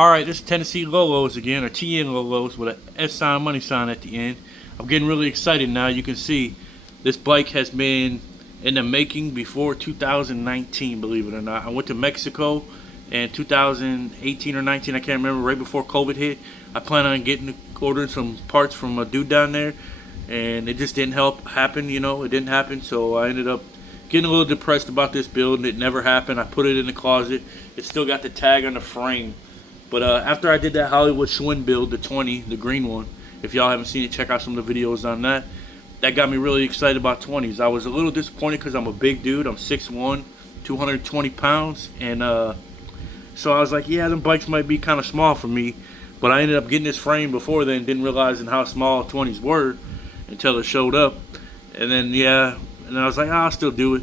Alright, this is Tennessee Lolos again, or TN Lolos with a S sign, money sign at the end. I'm getting really excited now. You can see this bike has been in the making before 2019, believe it or not. I went to Mexico in 2018 or 19, I can't remember, right before COVID hit. I plan on ordering some parts from a dude down there, and it just didn't happen, it didn't happen. So I ended up getting a little depressed about this build, and it never happened. I put it in the closet. It still got the tag on the frame. But after I did that Hollywood Schwinn build, the 20, the green one, if y'all haven't seen it, check out some of the videos on that. That got me really excited about 20s. I was a little disappointed because I'm a big dude. I'm 6'1", 220 pounds. And so I was like, yeah, them bikes might be kind of small for me. But I ended up getting this frame before then, didn't realize how small 20s were until it showed up. And then, and then I was like, I'll still do it.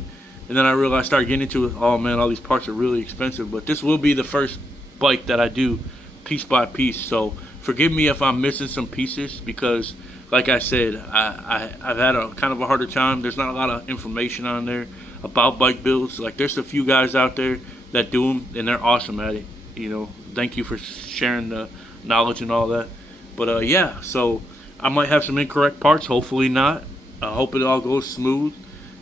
And then I realized, I started getting into it, oh man, all these parts are really expensive. But this will be the first bike that I do piece by piece, so forgive me if I'm missing some pieces, because like I said, I've had a kind of a harder time. There's not a lot of information on there about bike builds. Like, there's a few guys out there that do them and they're awesome at it. Thank you for sharing the knowledge and all that. But yeah, so I might have some incorrect parts, hopefully not. I hope it all goes smooth,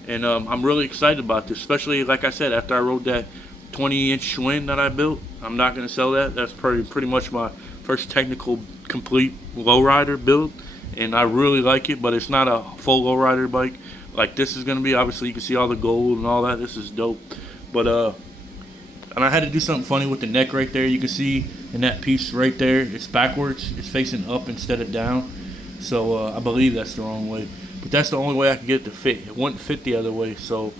and I'm really excited about this, especially like I said, after I rode that 20-inch Schwinn that I built. I'm not going to sell that. That's pretty much my first technical complete lowrider build, and I really like it, but it's not a full lowrider bike like this is going to be. Obviously you can see all the gold and all that. This is dope. But and I had to do something funny with the neck right there. You can see in that piece right there, it's backwards. It's facing up instead of down. So I believe that's the wrong way, but that's the only way I could get it to fit. It wouldn't fit the other way, so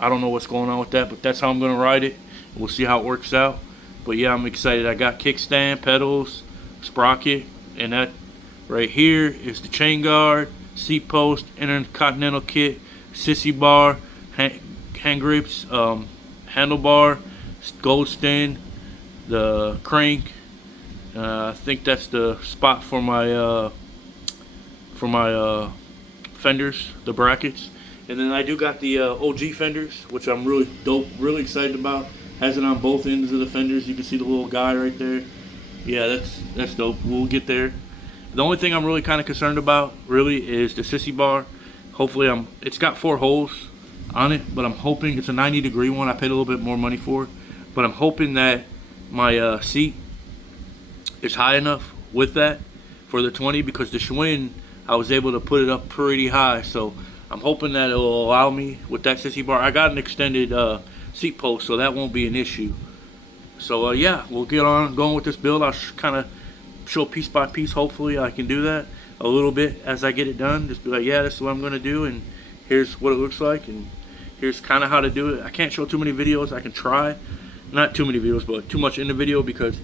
I don't know what's going on with that, but that's how I'm going to ride it. We'll see how it works out. But yeah, I'm excited. I got kickstand, pedals, sprocket, and that right here is the chain guard, seat post, intercontinental kit, sissy bar, hand grips, handlebar, gold stem, the crank. I think that's the spot for my fenders, the brackets. And then I do got the OG fenders, which I'm really dope, really excited about. Has it on both ends of the fenders. You can see the little guy right there. Yeah, that's dope. We'll get there. The only thing I'm really kind of concerned about, really, is the sissy bar. Hopefully, it's got 4 holes on it, but I'm hoping it's a 90-degree one. I paid a little bit more money for it, but I'm hoping that my seat is high enough with that for the 20, because the Schwinn, I was able to put it up pretty high. So I'm hoping that it will allow me with that sissy bar. I got an extended seat post, so that won't be an issue. So yeah, we'll get on going with this build. I'll kind of show piece by piece. Hopefully I can do that a little bit as I get it done. Just be like, yeah, this is what I'm going to do, and here's what it looks like, and here's kind of how to do it. I can't show too many videos. I can try, not too many videos, but too much in the video, because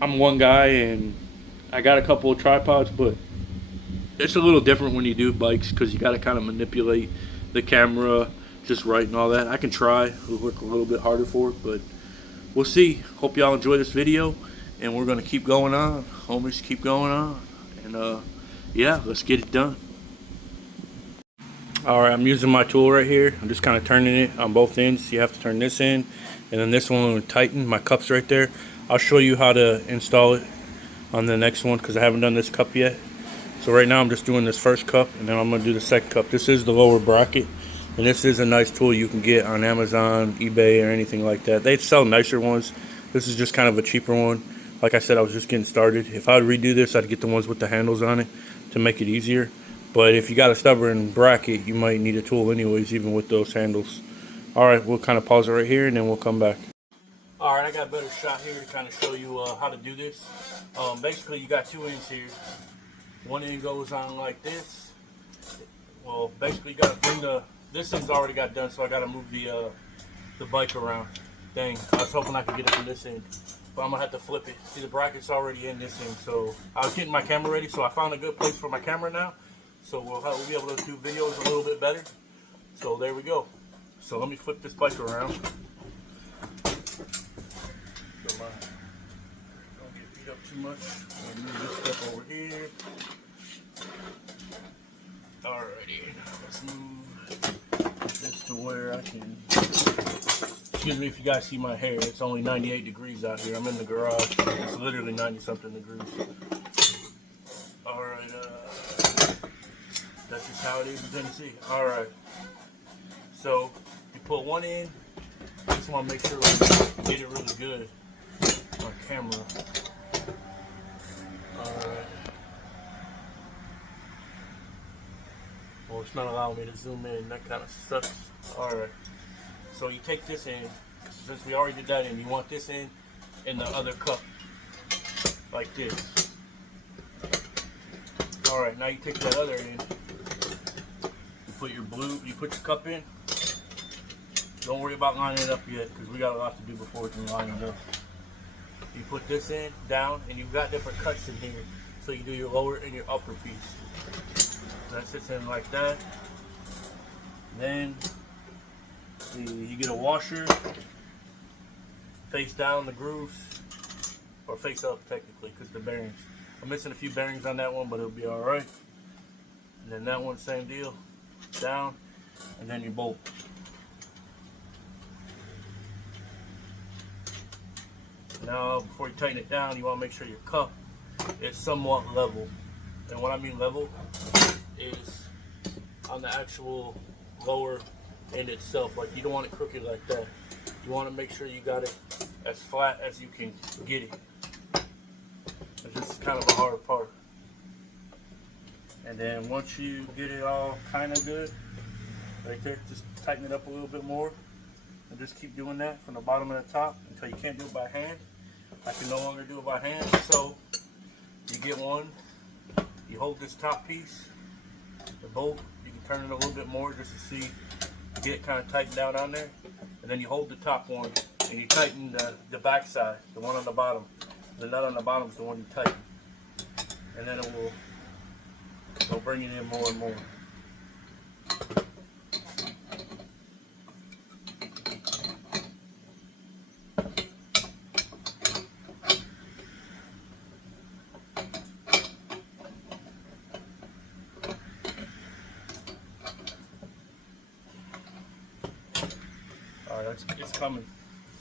I'm one guy and I got a couple of tripods. But it's a little different when you do bikes, because you got to kind of manipulate the camera just right and all that. I can try. It'll work a little bit harder for it, but we'll see. Hope y'all enjoy this video, and we're going to keep going on. Homies, keep going on. And yeah, let's get it done. Alright, I'm using my tool right here. I'm just kind of turning it on both ends. You have to turn this in, and then this one will tighten. My cup's right there. I'll show you how to install it on the next one, because I haven't done this cup yet. So right now I'm just doing this first cup, and then I'm going to do the second cup. This is the lower bracket, and this is a nice tool you can get on Amazon, eBay, or anything like that. They sell nicer ones. This is just kind of a cheaper one. Like I said, I was just getting started. If I would redo this, I'd get the ones with the handles on it to make it easier. But if you got a stubborn bracket, you might need a tool anyways, even with those handles. Alright, we'll kind of pause it right here, and then we'll come back. Alright, I got a better shot here to kind of show you how to do this. Basically, you got 2 ends here. One end goes on like this. Well, basically, you got to bring this end's already got done, so I got to move the bike around. Dang, I was hoping I could get it from this end, but I'm going to have to flip it. See, the bracket's already in this end, so I was getting my camera ready, so I found a good place for my camera now. So we'll be able to do videos a little bit better. So there we go. So let me flip this bike around. So don't get beat up too much. I'll move this stuff over here. Alrighty, now let's move this to where I can Excuse me if you guys see my hair. It's only 98 degrees out here. I'm in the garage. It's literally 90 something degrees. Alright, that's just how it is in Tennessee. Alright. So you put one in. Just want to make sure we get it really good on camera. Alright. Well, it's not allowing me to zoom in. That kind of sucks. Alright. So you take this in. Since we already did that in, you want this in the other cup. Like this. Alright, now you take that other in. You put your cup in. Don't worry about lining it up yet, because we got a lot to do before we can line it up. You put this in, down, and you've got different cuts in here. So you do your lower and your upper piece. That sits in like that. Then you get a washer, face down the grooves, or face up technically, because the bearings. I'm missing a few bearings on that one, but it'll be alright. And then that one, same deal, down, and then your bolt. Now, before you tighten it down, you want to make sure your cup is somewhat level. And what I mean level is on the actual lower end itself. Like, you don't want it crooked like that. You want to make sure you got it as flat as you can get it. This is kind of a hard part. And then once you get it all kind of good, right there, just tighten it up a little bit more. And just keep doing that from the bottom to the top until you can't do it by hand. I can no longer do it by hand, so you get one, you hold this top piece, the bolt, you can turn it a little bit more just to see, get it kind of tightened down on there, and then you hold the top one, and you tighten the back side, the one on the bottom. The nut on the bottom is the one you tighten, and then it will go bring it in more and more. It's coming.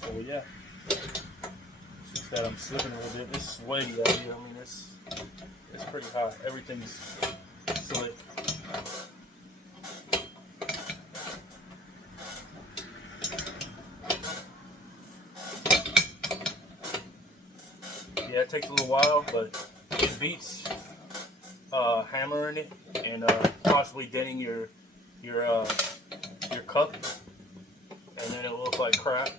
So yeah, it's just that I'm slipping a little bit. It's sweaty out here. I mean, it's pretty hot. Everything's slick. Yeah, it takes a little while, but it beats hammering it and possibly denting your cup. And then it'll look like crap.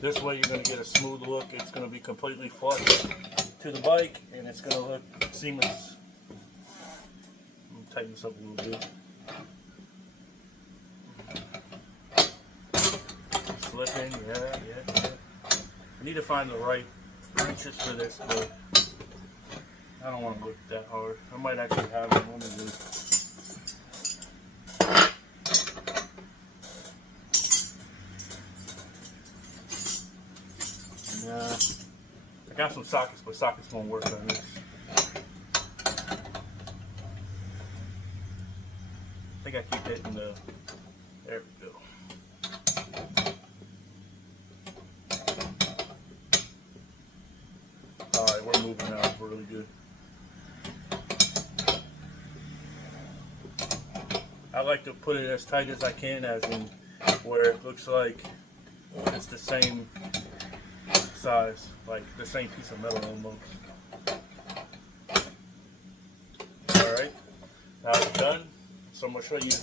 This way you're going to get a smooth look. It's going to be completely flush to the bike, and it's going to look seamless. I'm going to tighten this up a little bit. Slipping, yeah. I need to find the right wrenches for this, but I don't want to look that hard. I might actually have one. Let me do. I got some sockets, but sockets won't work on this. I think I keep hitting the. There we go. Alright, we're moving now. We're really good. I like to put it as tight as I can, as in where it looks like it's the same size, like the same piece of metal almost. Alright, now it's done. So I'm going to show you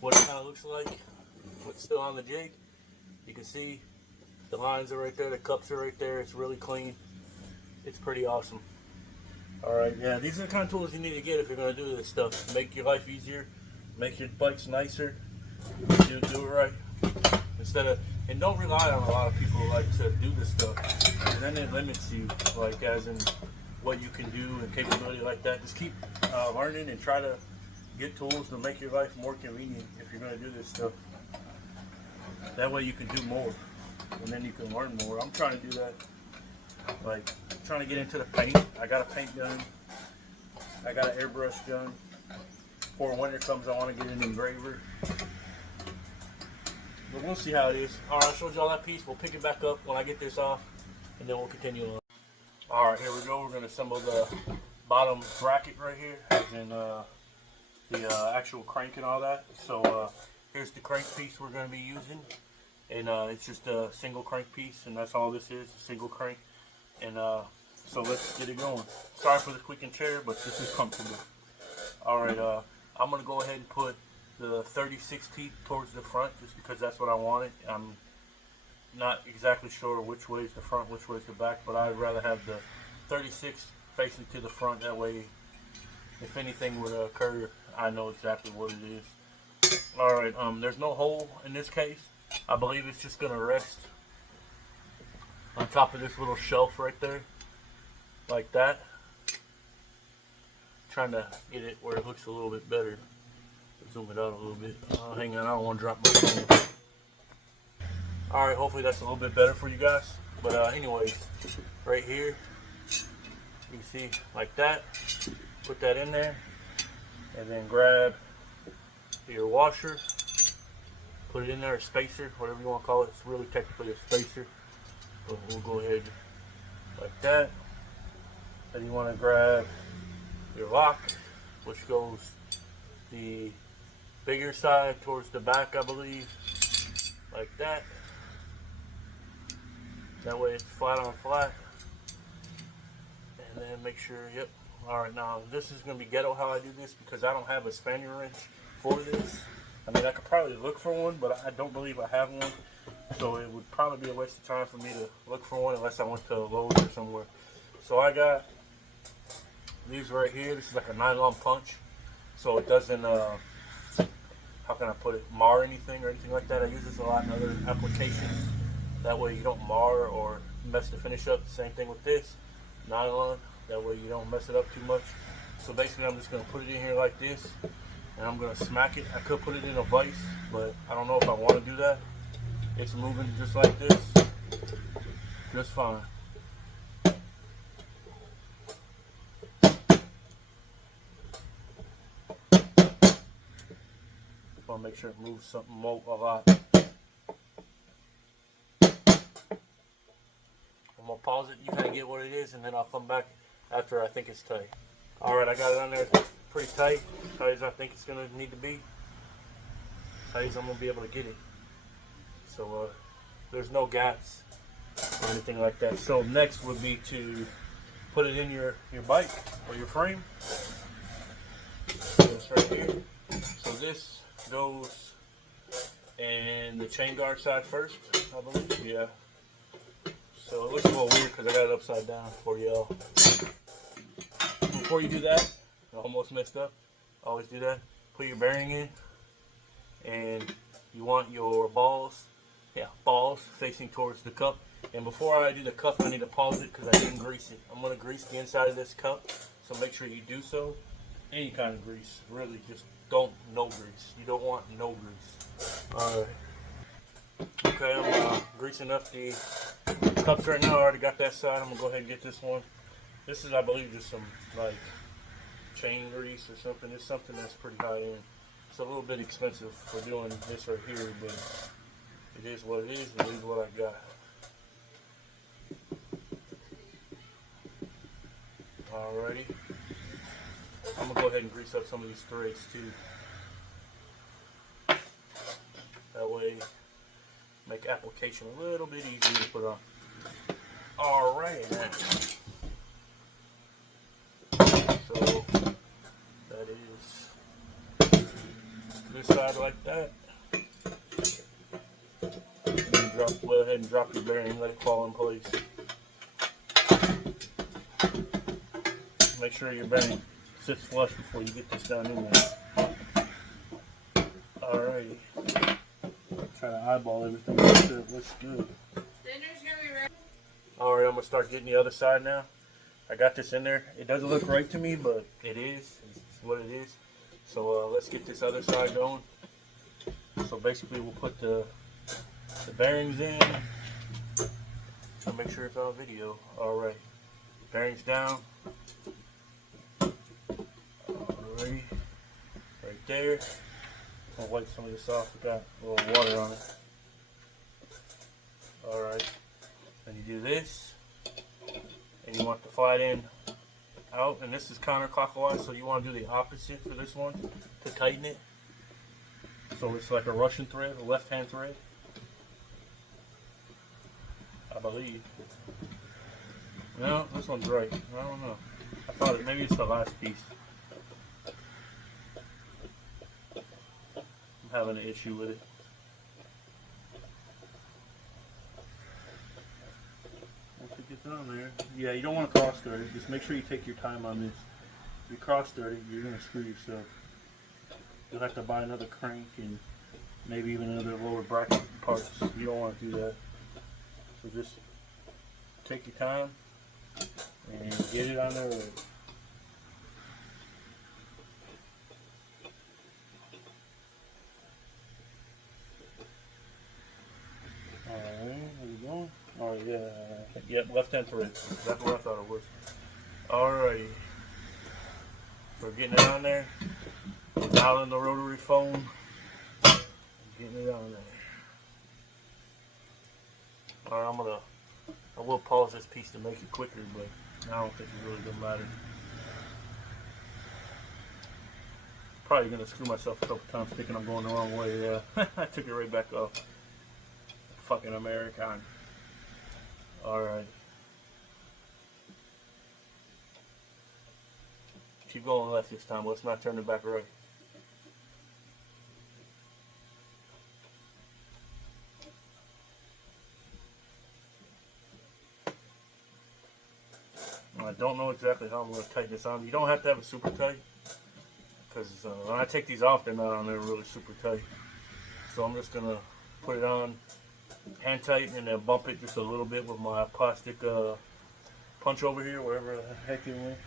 what it kind of looks like. It's still on the jig. You can see the lines are right there, the cups are right there. It's really clean. It's pretty awesome. Alright, yeah, these are the kind of tools you need to get if you're going to do this stuff. Make your life easier, make your bikes nicer, do it right. Instead of, and don't rely on a lot of people who like to do this stuff, and then it limits you, like as in what you can do and capability like that. Just keep learning and try to get tools to make your life more convenient if you're going to do this stuff. That way you can do more, and then you can learn more. I'm trying to do that. Like, I'm trying to get into the paint. I got a paint gun. I got an airbrush gun. Before winter comes, I want to get an engraver. But we'll see how it is. Alright, I showed y'all that piece. We'll pick it back up when I get this off, and then we'll continue on. Alright, here we go. We're going to assemble the bottom bracket right here, as in the actual crank and all that. So here's the crank piece we're going to be using. And it's just a single crank piece, and that's all this is, a single crank. And so let's get it going. Sorry for the squeaking chair, but this is comfortable. Alright, I'm going to go ahead and put the 36 teeth towards the front, just because that's what I wanted. I'm not exactly sure which way is the front, which way is the back, but I'd rather have the 36 facing to the front. That way, if anything would occur, I know exactly what it is. Alright, there's no hole in this case. I believe it's just going to rest on top of this little shelf right there, like that. Trying to get it where it looks a little bit better. Zoom it out a little bit. Hang on, I don't want to drop my phone. Alright, hopefully that's a little bit better for you guys. But anyways, right here, you can see like that. Put that in there, and then grab your washer. Put it in there, a spacer, whatever you want to call it. It's really technically a spacer. But we'll go ahead like that. Then you want to grab your lock, which goes the bigger side towards the back, I believe, like that. That way it's flat on flat. And then make sure, yep. Alright, now this is going to be ghetto how I do this, because I don't have a Spaniel wrench for this. I mean, I could probably look for one, but I don't believe I have one. So it would probably be a waste of time for me to look for one unless I went to Lowe's or somewhere. So I got these right here. This is like a nylon punch, so it doesn't, how can I put it, mar anything or anything like that. I use this a lot in other applications. That way you don't mar or mess the finish up. Same thing with this nylon. That way you don't mess it up too much. So basically I'm just going to put it in here like this, and I'm going to smack it. I could put it in a vise, but I don't know if I want to do that. It's moving just like this, just fine. I want to make sure it moves something more a lot. I'm going to pause it. You kind of get what it is, and then I'll come back after I think it's tight. Alright, I got it on there pretty tight. Tight as I think it's going to need to be. Tight as I'm going to be able to get it. So there's no gaps or anything like that. So next would be to put it in your bike or your frame. This right here. So this goes in the chain guard side first, I believe. Yeah. So it looks a little weird because I got it upside down for y'all. Before you do that, I almost messed up. Always do that. Put your bearing in, and you want your balls facing towards the cup. And before I do the cup, I need to pause it because I didn't grease it. I'm going to grease the inside of this cup, so make sure you do so. Any kind of grease, really, just no grease. You don't want no grease. Alright. Okay, I'm greasing up the cups right now. I already got that side. I'm going to go ahead and get this one. This is, I believe, just some, like, chain grease or something. It's something that's pretty high end. It's a little bit expensive for doing this right here, but it is what it is, and it is what I got. Alrighty. I'm going to go ahead and grease up some of these threads too. That way, make application a little bit easier to put on. Alright. So, that is this side like that. Go ahead and drop your bearing, let it fall in place. Make sure your bearing sits flush before you get this down in there. Alrighty. Try to eyeball everything, make sure it looks good. Dinner's gonna be ready. Alright, I'm gonna start getting the other side now. I got this in there. It doesn't look right to me, but it is. It's what it is. So let's get this other side going. So basically we'll put the bearings in. So make sure it's on video. Alright. Bearings down. Alrighty. Right there. I'll wipe some of this off. We got a little water on it. Alright. And you do this. And you want the flat end out. And this is counterclockwise, so you want to do the opposite for this one to tighten it. So it's like a Russian thread, a left-hand thread. I believe. No, this one's right. I don't know. I thought it, maybe it's the last piece. I'm having an issue with it. Once it gets on there, yeah, you don't want to cross thread it. Just make sure you take your time on this. If you cross thread it, you're gonna screw yourself. You'll have to buy another crank and maybe even another lower bracket parts. You don't want to do that. So just take your time and get it on there. Alright, there we go. Alright, yeah. Yep, left hand thread. That's what I thought it was. Alright. So getting it on there. Dialing the rotary phone. Getting it on there. Alright, I will pause this piece to make it quicker, but I don't think it really doesn't matter. Probably gonna screw myself a couple times thinking I'm going the wrong way. Yeah, I took it right back off. Fucking American. Alright. Keep going left this time. Let's not turn it back right. I don't know exactly how I'm going to tighten this on. You don't have to have it super tight, because when I take these off, they're not on there really super tight. So I'm just going to put it on hand tight and then bump it just a little bit with my plastic punch over here, wherever the heck it went.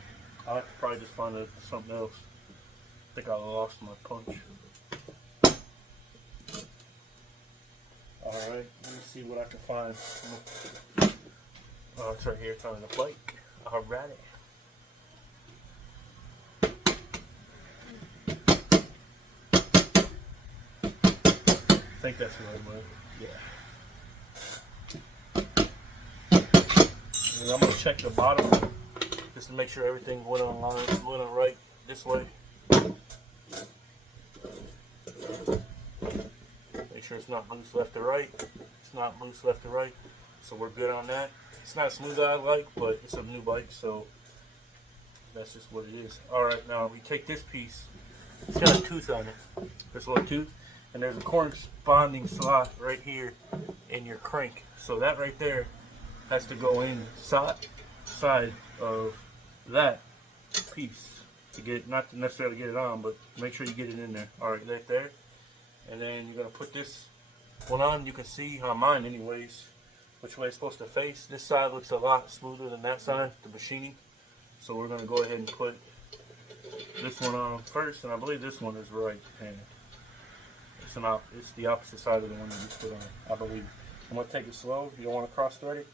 I'll have to probably just find something else. I think I lost my punch. Alright, let me see what I can find. Oh, it's right here, it's on the plate. Alrighty. I think that's the right way. Yeah. And I'm gonna check the bottom just to make sure everything went on right this way. Make sure it's not loose left to right. It's not loose left to right. So we're good on that. It's not as smooth as I like, but it's a new bike, so that's just what it is. Alright, now we take this piece. It's got a tooth on it. This little tooth. And there's a corresponding slot right here in your crank. So that right there has to go inside of that piece to get, not to necessarily get it on, but make sure you get it in there. Alright, right there. And then you're going to put this one on. You can see on mine anyways which way it's supposed to face. This side looks a lot smoother than that side, the machining. So we're going to go ahead and put this one on first, and I believe this one is right hand. It's the opposite side of the one that you put on, I believe. I'm going to take it slow. You don't want to cross thread it.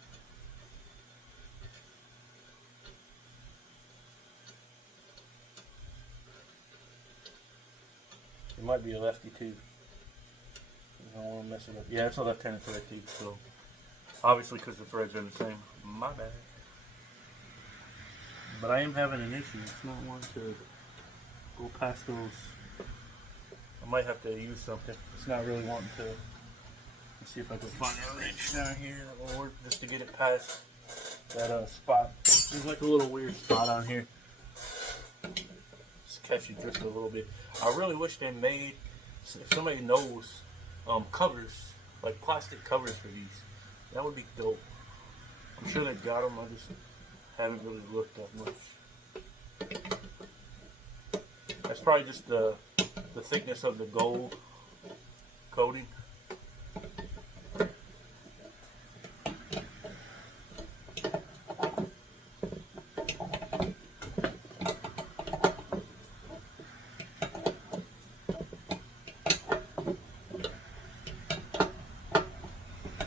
It might be a lefty too. I don't want to mess it up. Yeah, it's a left-handed thread too, so obviously because the threads are the same. My bad. But I am having an issue. It's not wanting to go past those. I might have to use something. It's not really wanting to. Let's see if I can find a wrench down here that will work just to get it past that spot. There's like a little weird spot on here. Just catch it just a little bit. I really wish they made, if somebody knows, covers, like plastic covers for these. That would be dope. I'm sure they've got them. I just haven't really looked that much. That's probably just the thickness of the gold coating.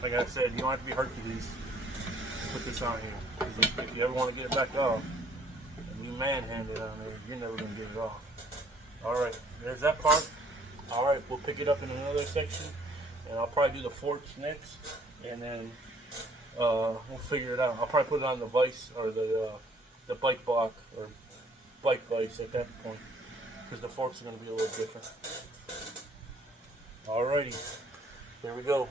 Like I said, you don't have to be Hercules to put this on here. If you ever want to get it back off, and you manhandle it on there, you're never going to get it off. Alright, there's that part. Alright, we'll pick it up in another section, and I'll probably do the forks next. and then we'll figure it out. I'll probably put it on the vise or the bike block or bike vise at that point, because the forks are going to be a little different. Alrighty, here we go.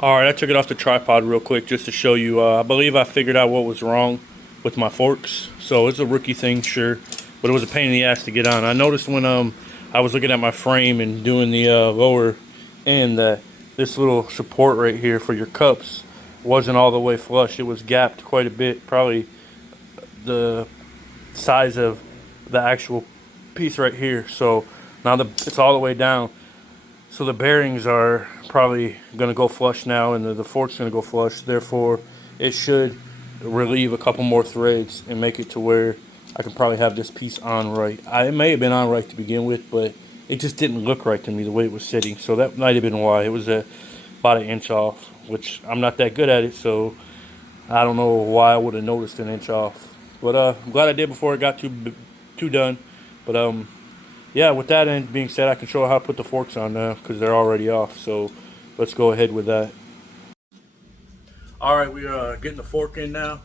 Alright, I took it off the tripod real quick just to show you. I believe I figured out what was wrong with my forks. So it's a rookie thing, sure, but it was a pain in the ass to get on. I noticed when I was looking at my frame and doing the lower end that this little support right here for your cups wasn't all the way flush. It was gapped quite a bit, probably the size of the actual piece right here. So now it's all the way down. So the bearings are probably going to go flush now, and the fork's going to go flush. Therefore, it should relieve a couple more threads and make it to where I can probably have this piece on right. It may have been on right to begin with, but it just didn't look right to me the way it was sitting. So that might have been why. It was about an inch off, which I'm not that good at it, so I don't know why I would have noticed an inch off. But I'm glad I did before it got too done. But yeah, with that end being said, I can show how to put the forks on now because they're already off. So let's go ahead with that. All right, we are getting the fork in now.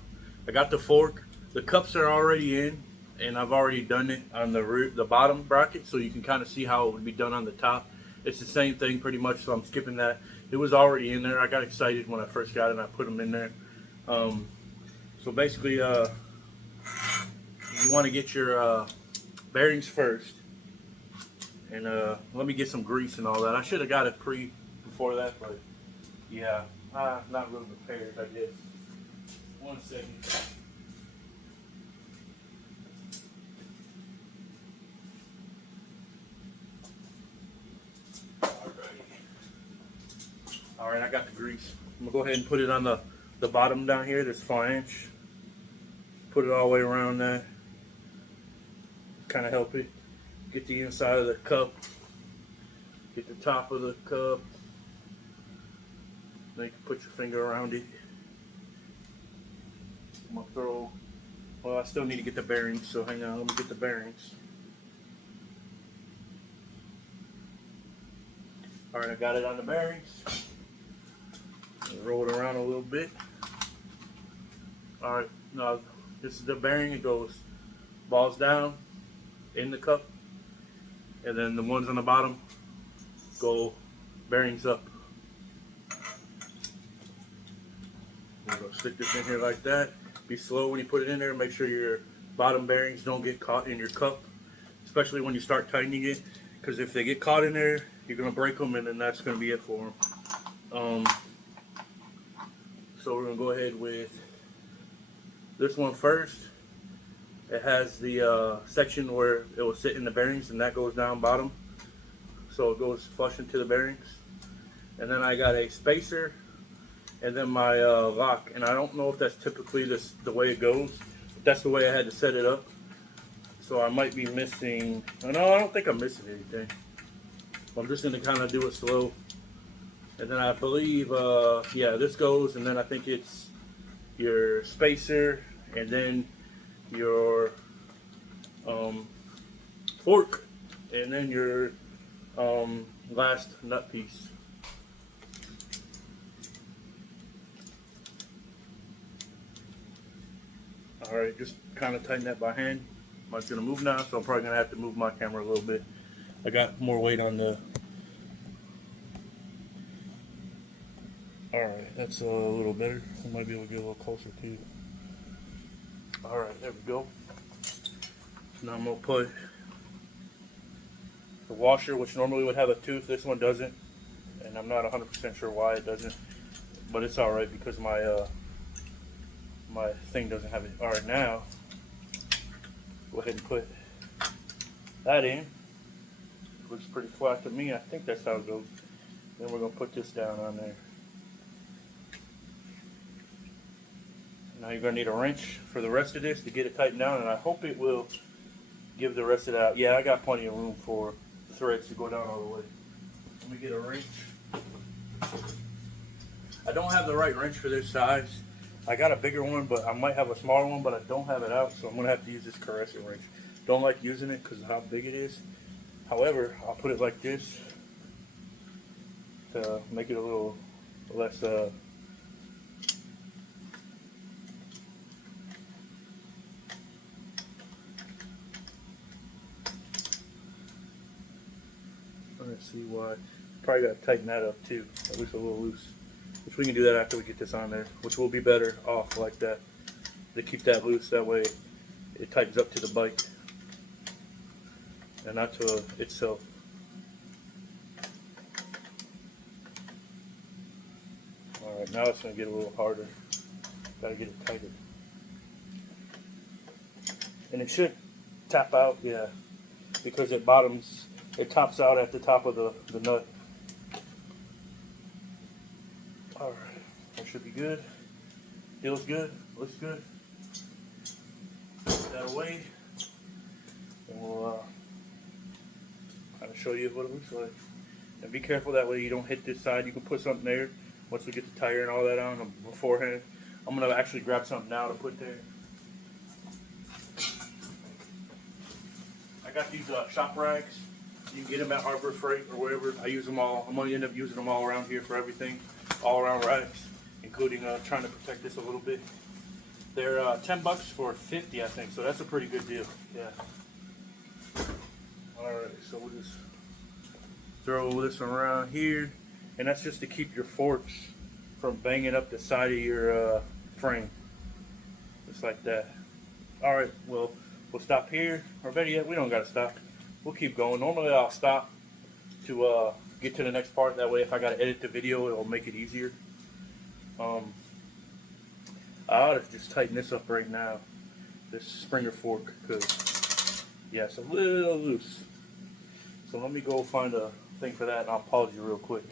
I got the fork. The cups are already in, and I've already done it on the bottom bracket, so you can kind of see how it would be done on the top. It's the same thing pretty much, so I'm skipping that. It was already in there. I got excited when I first got it, and I put them in there. So basically, you want to get your bearings first. And let me get some grease and all that. I should have got it before that, but yeah, not really prepared, I guess. 1 second. All right, I got the grease. I'm gonna go ahead and put it on the bottom down here, this flange. Put it all the way around that. Kind of help it. Get the inside of the cup. Get the top of the cup. Then you can put your finger around it. I'm gonna throw. Well, I still need to get the bearings, so hang on. Let me get the bearings. All right, I got it on the bearings. Roll it around a little bit. All right, now this is the bearing. It goes balls down in the cup, and then the ones on the bottom go bearings up. We're gonna stick this in here like that. Be slow when you put it in there. Make sure your bottom bearings don't get caught in your cup, especially when you start tightening it, because if they get caught in there, you're gonna break them, and then that's gonna be it for them. So we're gonna go ahead with this one first. It has the section where it will sit in the bearings, and that goes down bottom, so it goes flush into the bearings. And then I got a spacer, and then my lock. And I don't know if that's typically the way it goes, but that's the way I had to set it up. So I might be missing. No, I don't think I'm missing anything. I'm just gonna kind of do it slow. And then I believe, yeah, this goes, and then I think it's your spacer, and then your fork, and then your last nut piece. All right, just kind of tighten that by hand. I'm gonna move now, so I'm probably gonna have to move my camera a little bit. I got more weight on the. All right, that's a little better. I might be able to get a little closer to you. All right, there we go. Now I'm gonna put the washer, which normally would have a tooth. This one doesn't, and I'm not 100% sure why it doesn't, but it's all right because my my thing doesn't have it. All right, now go ahead and put that in. Looks pretty flat to me. I think that's how it goes. Then we're gonna put this down on there. Now you're gonna need a wrench for the rest of this to get it tightened down, and I hope it will give the rest of it out. Yeah, I got plenty of room for the threads to go down all the way. Let me get a wrench. I don't have the right wrench for this size. I got a bigger one, but I might have a smaller one, but I don't have it out, so I'm gonna have to use this caressing wrench. Don't like using it because of how big it is. However, I'll put it like this to make it a little less let's see why. Probably got to tighten that up too, at least a little loose. Which we can do that after we get this on there, which will be better off like that. To keep that loose, that way it tightens up to the bike and not to itself. Alright, now it's going to get a little harder. Got to get it tighter. And it should tap out, yeah, because it tops out at the top of the nut. Alright, that should be good. Feels good, looks good. Put that away. And we'll kind of show you what it looks like. And be careful that way you don't hit this side. You can put something there once we get the tire and all that on beforehand. I'm going to actually grab something now to put there. I got these shop rags. You can get them at Harbor Freight or wherever. I use them all. I'm going to end up using them all around here for everything. All around rags, including trying to protect this a little bit. They're $10 for 50, I think, so that's a pretty good deal. Yeah. Alright, so we'll just throw this around here, and that's just to keep your forks from banging up the side of your frame. Just like that. Alright, well, we'll stop here, or better yet, we don't gotta stop. We'll keep going. Normally I'll stop to get to the next part. That way if I gotta edit the video, it'll make it easier. I ought to just tighten this up right now, this Springer fork, because yeah, it's a little loose. So let me go find a thing for that and I'll pause you real quick.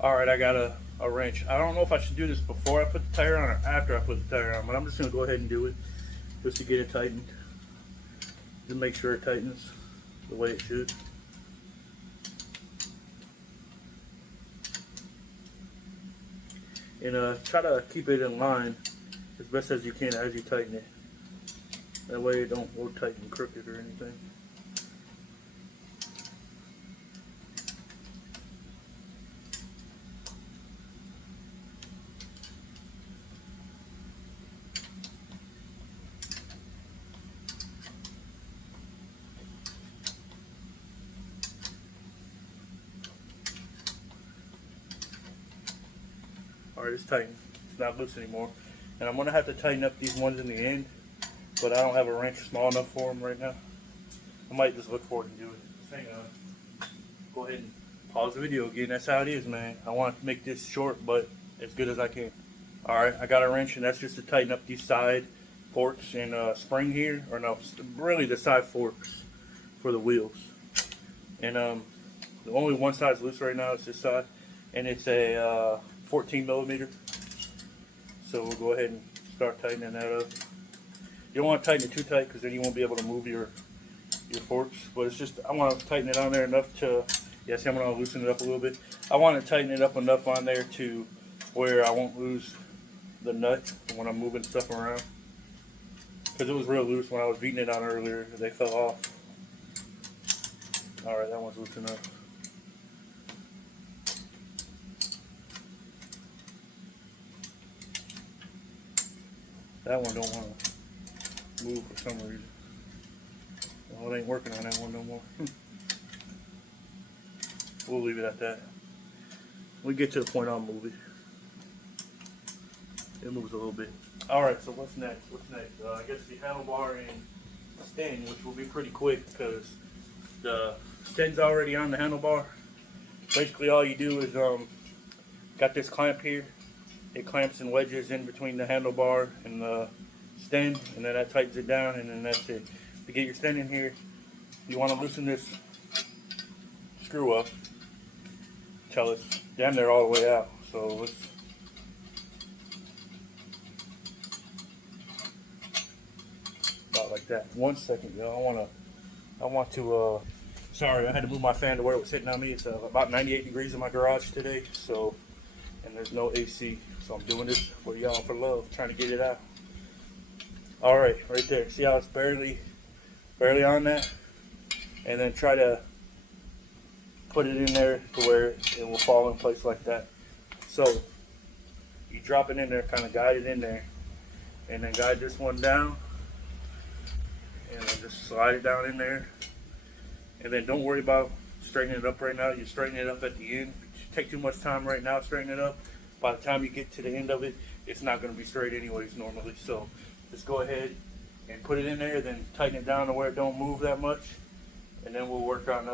Alright, I got a wrench. I don't know if I should do this before I put the tire on or after I put the tire on, but I'm just going to go ahead and do it just to get it tightened. Just make sure it tightens the way it should. And try to keep it in line as best as you can as you tighten it. That way it don't go tight and crooked or anything. Alright, it's tightened. It's not loose anymore. And I'm going to have to tighten up these ones in the end, but I don't have a wrench small enough for them right now. I might just look for it and do it. Just hang on. Go ahead and pause the video again. That's how it is, man. I want to make this short, but as good as I can. Alright, I got a wrench, and that's just to tighten up these side forks and spring here. Or no, really the side forks for the wheels. And the only one side's loose right now is this side. And it's a 14 millimeter. So we'll go ahead and start tightening that up. You don't want to tighten it too tight because then you won't be able to move your forks. But it's just, I want to tighten it on there enough to, yeah, see, I'm going to loosen it up a little bit. I want to tighten it up enough on there to where I won't lose the nut when I'm moving stuff around. Because it was real loose when I was beating it on earlier. They fell off. Alright, that one's loosened up. That one don't want to move for some reason. Well, it ain't working on that one no more. We'll leave it at that. We get to the point I'll move it. It moves a little bit. Alright, so what's next? I guess the handlebar and stand, which will be pretty quick because the stand's already on the handlebar. Basically all you do is got this clamp here. It clamps and wedges in between the handlebar and the stand, and then that tightens it down, and then that's it. To get your stand in here, you want to loosen this screw up till it's down there all the way out. So let's about like that. 1 second, y'all. I want to. Sorry, I had to move my fan to where it was hitting on me. It's about 98 degrees in my garage today, so. And there's no AC, so I'm doing this for y'all for love, trying to get it out. Alright, right there. See how it's barely on that? And then try to put it in there to where it will fall in place like that. So you drop it in there, kind of guide it in there, and then guide this one down, and then just slide it down in there. And then don't worry about straightening it up right now. You straighten it up at the end. If you take too much time right now straightening it up, by the time you get to the end of it, it's not going to be straight anyways normally. So just go ahead and put it in there, then tighten it down to where it don't move that much. And then we'll work on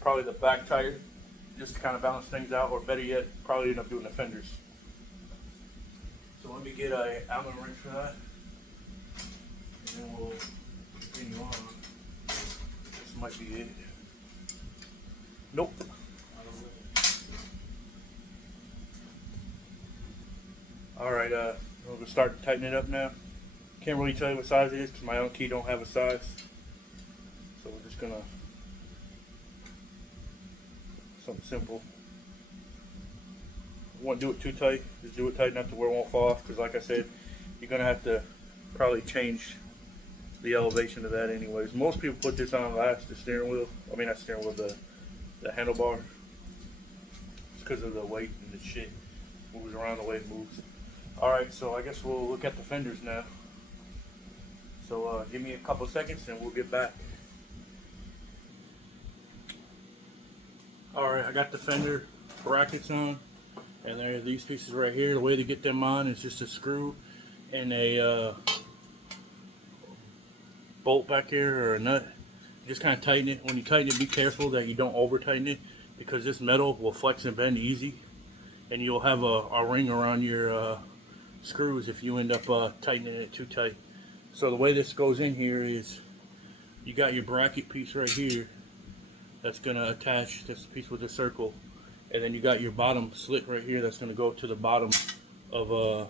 probably the back tire, just to kind of balance things out, or better yet, probably end up doing the fenders. So let me get a Allen wrench for that, and then we'll continue on. This might be it. Nope. Alright, we'll start tightening it up now. Can't really tell you what size it is because my own key don't have a size. So we're just gonna, something simple. You won't do it too tight, just do it tight enough to where it won't fall off, because like I said, you're gonna have to probably change the elevation of that anyways. Most people put this on last, the steering wheel. I mean not steering wheel, the handlebar. It's because of the weight and the shit moves around the way it moves. Alright, so I guess we'll look at the fenders now. So give me a couple seconds and we'll get back. Alright, I got the fender brackets on, and there are these pieces right here. The way to get them on is just a screw and a bolt back here, or a nut. Just kind of tighten it. When you tighten it, be careful that you don't over tighten it, because this metal will flex and bend easy, and you'll have a ring around your screws if you end up tightening it too tight. So the way this goes in here is, you got your bracket piece right here that's going to attach this piece with the circle, and then you got your bottom slit right here that's going to go to the bottom of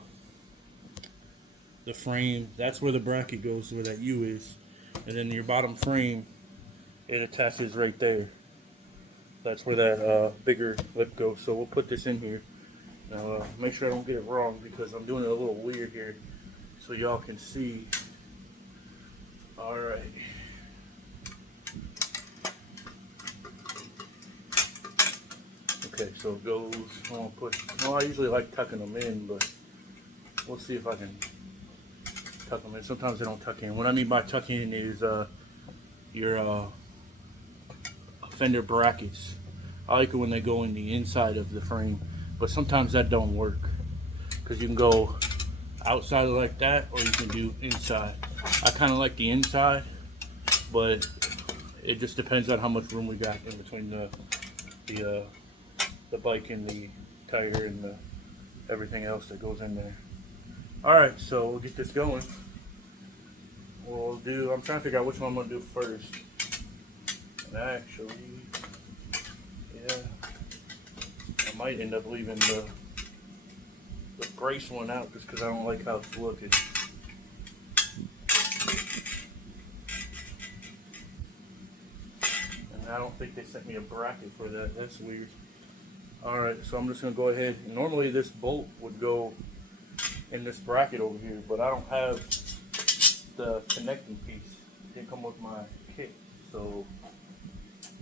the frame. That's where the bracket goes, where that U is, and then your bottom frame, it attaches right there. That's where that bigger lip goes. So we'll put this in here. Now make sure I don't get it wrong, because I'm doing it a little weird here so y'all can see. Alright. Okay, so it goes, I'll put, well, I usually like tucking them in, but we'll see if I can tuck them in. Sometimes they don't tuck in. What I mean by tucking in is your fender brackets. I like it when they go in the inside of the frame, but sometimes that don't work, because you can go outside like that, or you can do inside. I kind of like the inside, but it just depends on how much room we got in between the bike and the tire and everything else that goes in there. Alright, so we'll get this going. We'll do, I'm trying to figure out which one I'm going to do first. And actually, yeah, I might end up leaving the brace one out just because I don't like how it's looking. And I don't think they sent me a bracket for that. That's weird. Alright, so I'm just going to go ahead. Normally this bolt would go in this bracket over here, but I don't have the connecting piece. It didn't come with my kit. So,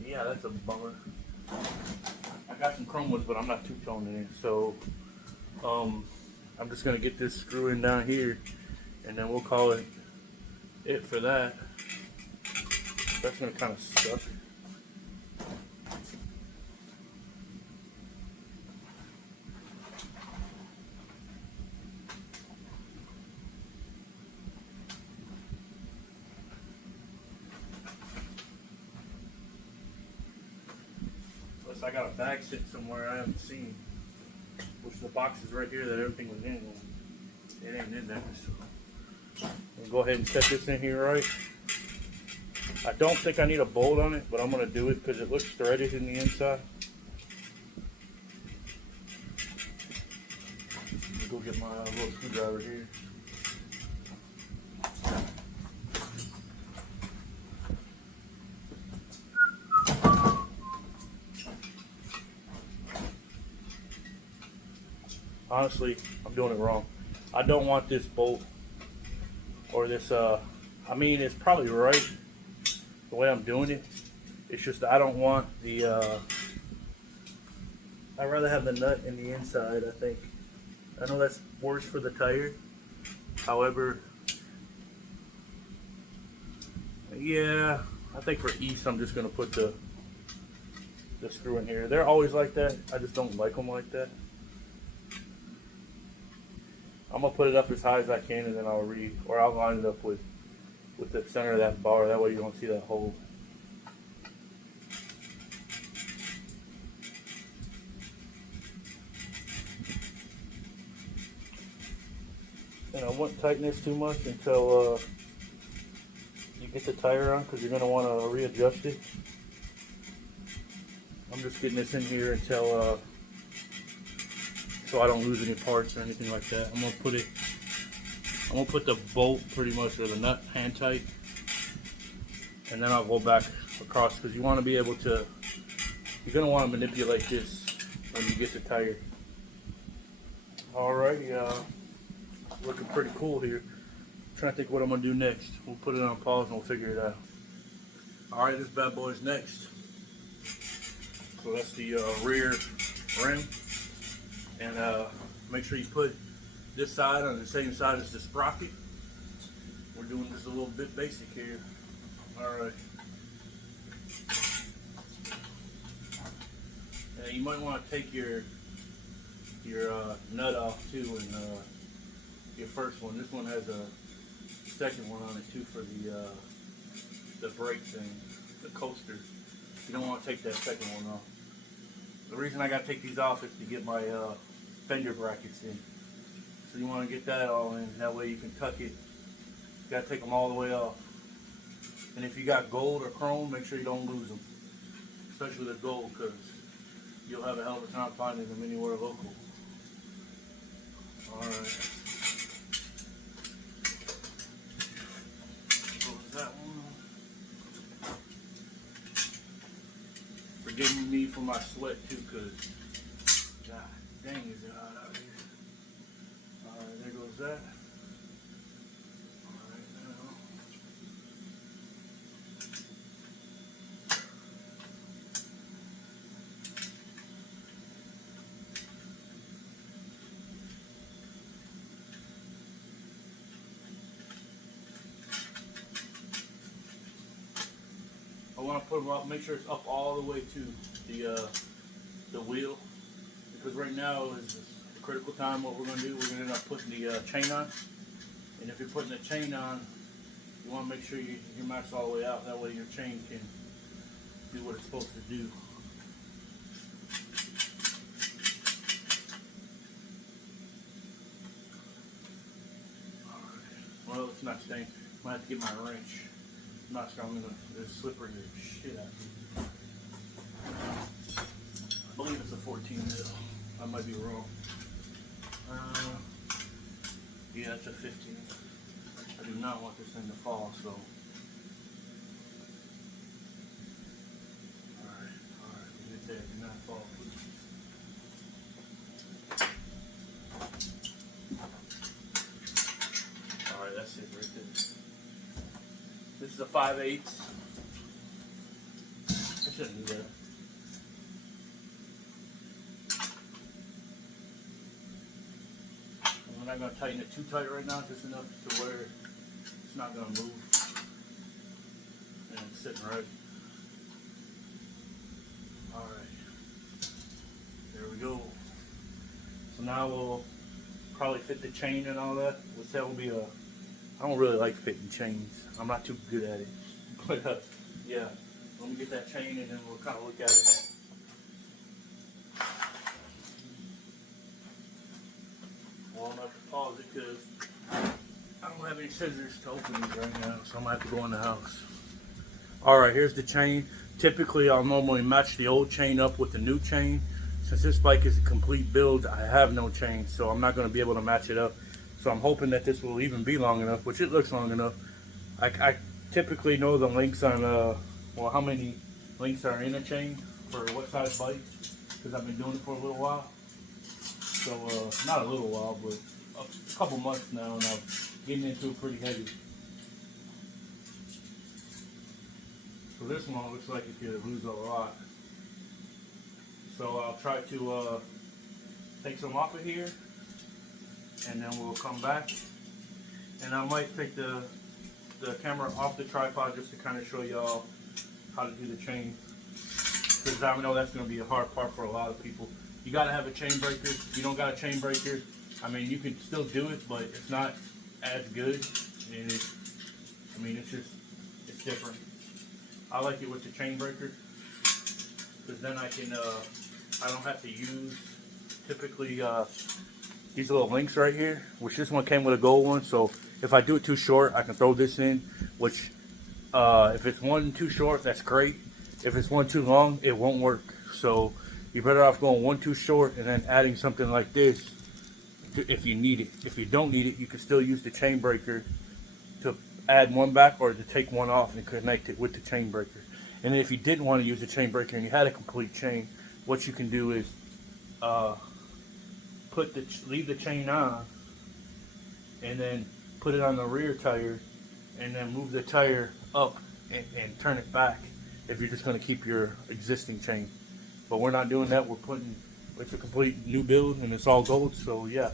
yeah, that's a bummer. I got some chrome ones, but I'm not two-toning it. So, I'm just going to get this screw in down here, and then we'll call it for that. That's going to kind of suck. I got a bag sitting somewhere I haven't seen, which the box is right here that everything was in. It ain't in there, so we'll go ahead and set this in here right. I don't think I need a bolt on it, but I'm going to do it because it looks threaded in the inside. Let me go get my little screwdriver here. Honestly, I'm doing it wrong. I don't want this bolt or this, I mean, it's probably right the way I'm doing it. It's just I don't want the I'd rather have the nut in the inside, I think. I know that's worse for the tire. However, yeah, I think for ease, I'm just going to put the screw in here. They're always like that. I just don't like them like that. I'm going to put it up as high as I can, and then I'll line it up with the center of that bar. That way you don't see that hole. And I wouldn't tighten this too much until you get the tire on, because you're going to want to readjust it. I'm just getting this in here until so I don't lose any parts or anything like that. I'm gonna put the bolt pretty much, or the nut, hand tight, and then I'll go back across, because you want to be able to, you're gonna want to manipulate this when you get the tire. Alrighty, looking pretty cool here. I'm trying to think what I'm gonna do next. We'll put it on pause and we'll figure it out. Alright, this bad boy's next. So that's the rear rim, and make sure you put this side on the same side as the sprocket. We're doing this a little bit basic here. Alright. And you might want to take your nut off too, and your first one. This one has a second one on it too for the brake thing, the coaster. You don't want to take that second one off. The reason I got to take these off is to get my fender brackets in. So you want to get that all in. That way you can tuck it. You got to take them all the way off. And if you got gold or chrome, make sure you don't lose them. Especially the gold, because you'll have a hell of a time finding them anywhere local. Alright. Close that one. Forgive me for my sweat too, because god dang is it hot out here. Alright, there goes that. Alright, now. I want to put them up, make sure it's up all the way to the wheel, because right now is the critical time. What we're going to do, we're going to end up putting the chain on, and if you're putting the chain on, you want to make sure you max all the way out. That way your chain can do what it's supposed to do. Alright, well, it's not staying. I might have to get my wrench. I'm not strong enough. It's slippery as shit out here. I believe it's a 14 mil. I might be wrong. Yeah, it's a 15. I do not want this thing to fall, so. Alright, get that. Do not fall, please. Alright, that's it right there. This is a 5/8. I shouldn't do that. I'm not going to tighten it too tight right now, just enough to where it's not going to move. And it's sitting right. Alright. There we go. So now we'll probably fit the chain and all that, which that will be a... I don't really like fitting chains. I'm not too good at it. But yeah, let me get that chain and then we'll kind of look at it. Well, I'm going to have to pause it because I don't have any scissors to open these right now, so I'm going to have to go in the house. Alright, here's the chain. Typically, I'll normally match the old chain up with the new chain. Since this bike is a complete build, I have no chain, so I'm not going to be able to match it up. So I'm hoping that this will even be long enough, which it looks long enough. I typically know the links on, well, how many links are in a chain for what size bike, because I've been doing it for a little while. So, not a little while, but a couple months now, and I'm getting into it pretty heavy. So this one looks like it could lose a lot. So I'll try to take some off of here, and then we'll come back. And I might take the camera off the tripod just to kind of show y'all how to do the chain, because I know that's going to be a hard part for a lot of people. You got to have a chain breaker. If you don't got a chain breaker, I mean, you can still do it, but it's not as good. And it's different. I like it with the chain breaker, because then I don't have to use typically these little links right here, which this one came with a gold one. So if I do it too short, I can throw this in, which if it's one too short, that's great. If it's one too long, it won't work. So you're better off going one too short and then adding something like this if you need it. If you don't need it, you can still use the chain breaker to add one back, or to take one off and connect it with the chain breaker. And then if you didn't want to use the chain breaker and you had a complete chain, what you can do is leave the chain on, and then put it on the rear tire, and then move the tire up and turn it back if you're just going to keep your existing chain. But we're not doing that. It's a complete new build, and it's all gold. So yeah,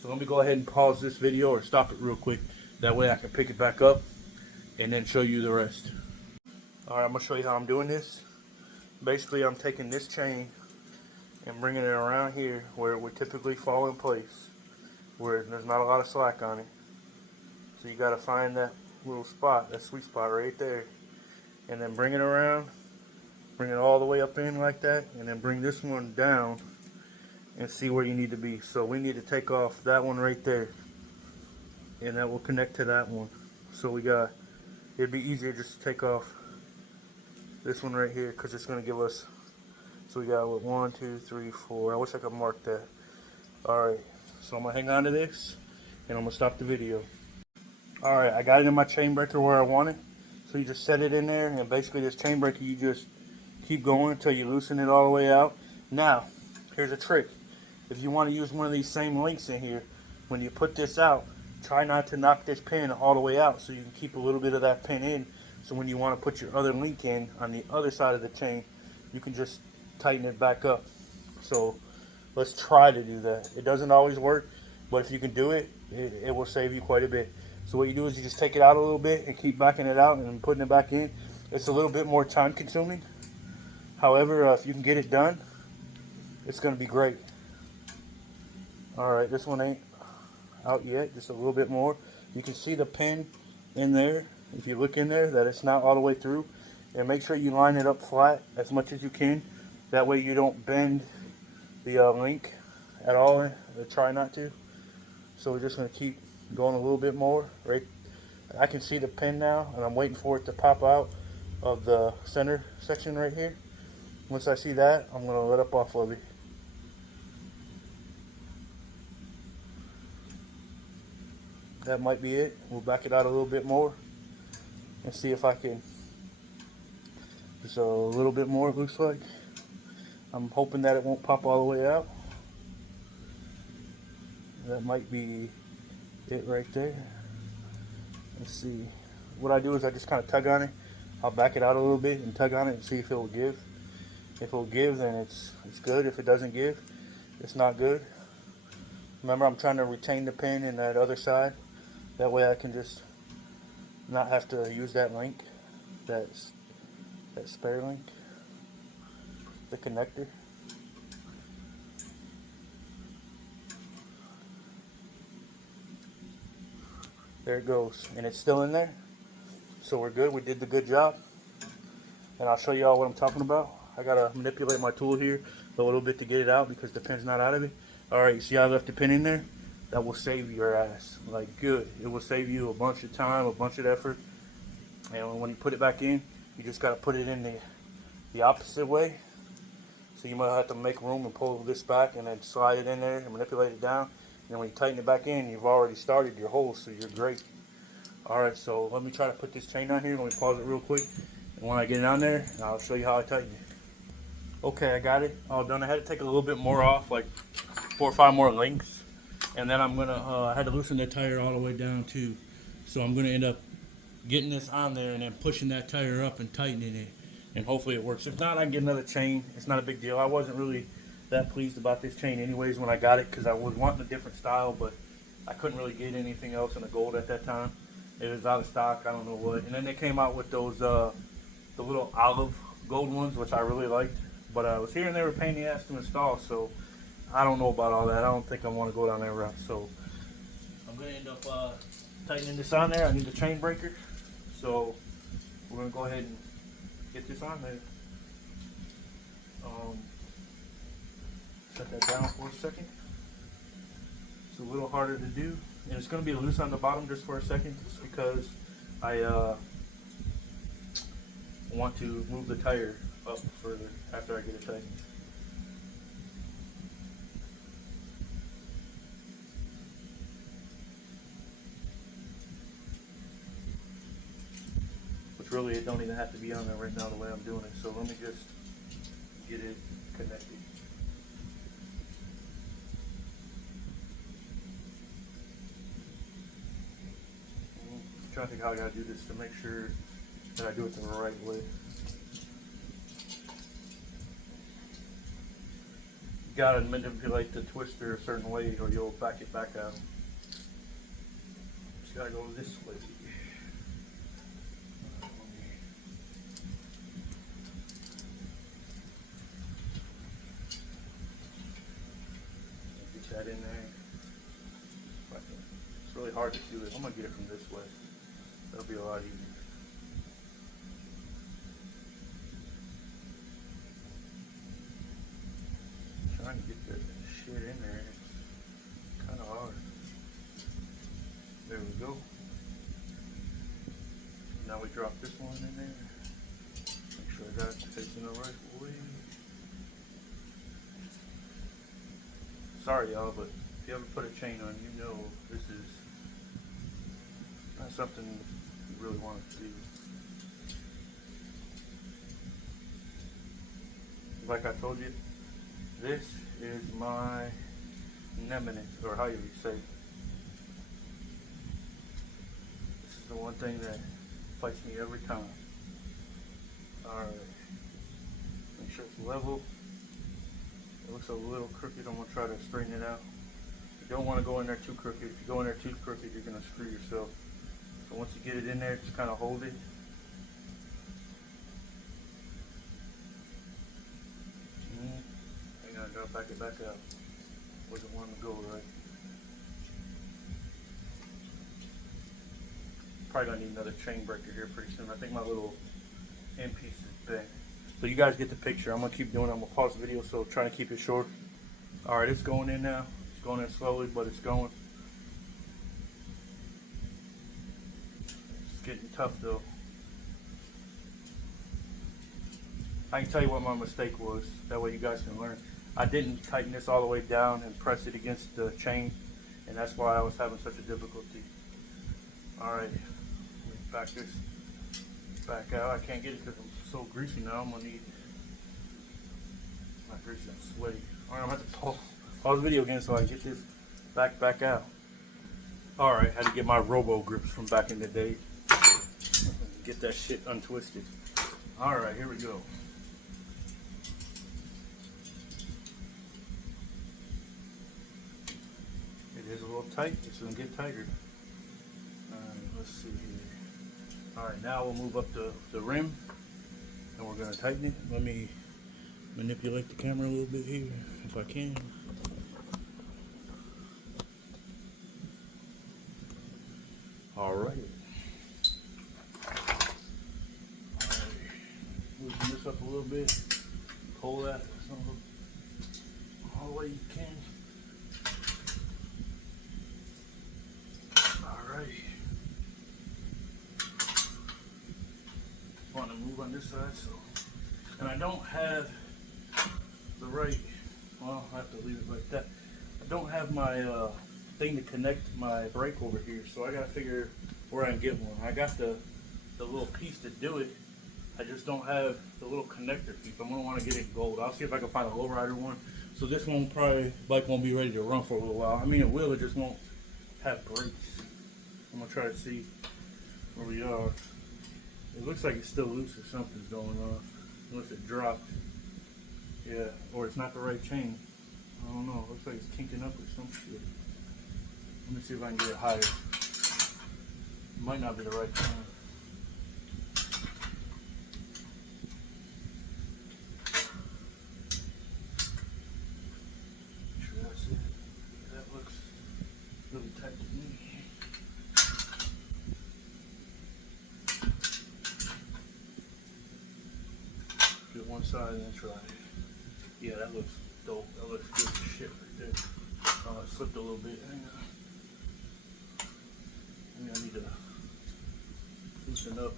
so let me go ahead and pause this video, or stop it real quick, that way I can pick it back up and then show you the rest. Alright, I'm going to show you how I'm doing this. Basically, I'm taking this chain and bringing it around here where it would typically fall in place, where there's not a lot of slack on it. So you got to find that little spot, that sweet spot right there, and then bring it around, bring it all the way up in like that, and then bring this one down and see where you need to be. So we need to take off that one right there, and that will connect to that one. So it'd be easier just to take off this one right here, because it's going to give us, so we got 1, 2, 3, 4. I wish I could mark that. Alright, so I'm going to hang on to this, and I'm going to stop the video. Alright, I got it in my chain breaker where I want it. So you just set it in there, and basically this chain breaker, you just keep going until you loosen it all the way out. Now, here's a trick. If you want to use one of these same links in here, when you put this out, try not to knock this pin all the way out, so you can keep a little bit of that pin in. So when you want to put your other link in on the other side of the chain, you can just tighten it back up. So let's try to do that. It doesn't always work, but if you can do it, it will save you quite a bit. So what you do is you just take it out a little bit and keep backing it out and putting it back in. It's a little bit more time consuming. However, if you can get it done, it's going to be great. Alright, this one ain't out yet, just a little bit more. You can see the pin in there, if you look in there, that it's not all the way through. And make sure you line it up flat as much as you can. That way you don't bend the link at all. Try not to. So we're just going to keep going a little bit more. Right, I can see the pin now, and I'm waiting for it to pop out of the center section right here. Once I see that, I'm going to let up off of it. That might be it. We'll back it out a little bit more and see if I can. Just a little bit more, it looks like. I'm hoping that it won't pop all the way out. That might be it right there. Let's see. What I do is I just kind of tug on it. I'll back it out a little bit and tug on it and see if it will give. If it will give, then it's good. If it doesn't give, it's not good. Remember, I'm trying to retain the pin in that other side. That way I can just not have to use that link, that spare link, the connector. There it goes, and it's still in there. So we're good. We did the good job. And I'll show you all what I'm talking about. I gotta manipulate my tool here a little bit to get it out because the pin's not out of it. Alright, you see how I left the pin in there? That will save your ass. Like, good. It will save you a bunch of time, a bunch of effort. And when you put it back in, you just gotta put it in the opposite way. So you might have to make room and pull this back and then slide it in there and manipulate it down. And then when you tighten it back in, you've already started your hole, so you're great. Alright, so let me try to put this chain on here. Let me pause it real quick. And when I get it on there, I'll show you how I tighten it. Okay, I got it all done. I had to take a little bit more off, like 4 or 5 more links. And then I'm gonna, I had to loosen the tire all the way down too. So I'm gonna end up getting this on there and then pushing that tire up and tightening it. and hopefully it works. If not, I can get another chain. It's not a big deal. I wasn't really that pleased about this chain anyways when I got it, because I was wanting a different style, but I couldn't really get anything else in the gold at that time. It was out of stock, I don't know what. And then they came out with those the little olive gold ones, which I really liked, but I was hearing they were a pain in the ass to install, so I don't know about all that. I don't think I want to go down that route. So I'm gonna end up tightening this on there. I need a chain breaker, so we're gonna go ahead and get this on there. Set that down for a second. It's a little harder to do, and it's gonna be loose on the bottom just for a second, just because I want to move the tire up further after I get it tightened. Which really, it don't even have to be on there right now the way I'm doing it. So let me just get it connected. I'm trying to think how I gotta do this to make sure that I do it the right way. You gotta manipulate the twister a certain way or you'll back it back out. Just gotta go this way. Get that in there. It's really hard to do it. I'm gonna get it from this way. That'll be a lot easier. Trying to get the shit in there. It's kind of hard. There we go. Now we drop this one in there. Make sure I got it facing the right way. Sorry y'all, but if you ever put a chain on, you know this is not something you really want to do. Like I told you, this is my nemesis, or how you say it. This is the one thing that fights me every time. Alright, make sure it's level. It looks a little crooked. I'm going to try to straighten it out. You don't want to go in there too crooked. If you go in there too crooked, you're going to screw yourself. So once you get it in there, just kind of hold it. Hang on, I gotta back it back out. Wasn't wanting to go right. Probably gonna need another chain breaker here pretty soon. I think my little end piece is bent. So you guys get the picture. I'm gonna keep doing it. I'm gonna pause the video, so trying to keep it short. All right, it's going in now. It's going in slowly, but it's going. It's getting tough though. I can tell you what my mistake was. That way you guys can learn. I didn't tighten this all the way down and press it against the chain, and that's why I was having such a difficulty. All right, let me back this back out. I can't get it because I'm so greasy now. I'm gonna need not greasy, I'm sweaty. All right, I'm gonna have to pause the video again so I can get this back out. All right, had to get my robo grips from back in the day. Get that shit untwisted. All right, here we go. It is a little tight. It's gonna get tighter. Alright, let's see here. Alright, now we'll move up the rim and we're gonna tighten it. Let me manipulate the camera a little bit here if I can. Alright. Loosen this up a little bit. Pull that all the way you can. Alright. Want to move on this side, so. And I don't have the right, well, I have to leave it like that. I don't have my thing to connect my brake over here, so I gotta figure where I can get one. I got the little piece to do it. I just don't have the little connector piece. I'm gonna want to get it gold. I'll see if I can find a Lowrider one. So this one probably bike won't be ready to run for a little while. I mean, it will. It just won't have brakes. I'm gonna try to see where we are. It looks like it's still loose or something's going on. Unless it dropped. Yeah, or it's not the right chain. I don't know. Looks like it's kinking up or some shit. Let me see if I can get it higher. It might not be the right chain. Sure that's it. Yeah, that looks really tight to me. Get one side and then try it. Yeah, that looks dope. That looks good as shit right there. Oh, it slipped a little bit. Hang on. I think I need to loosen up.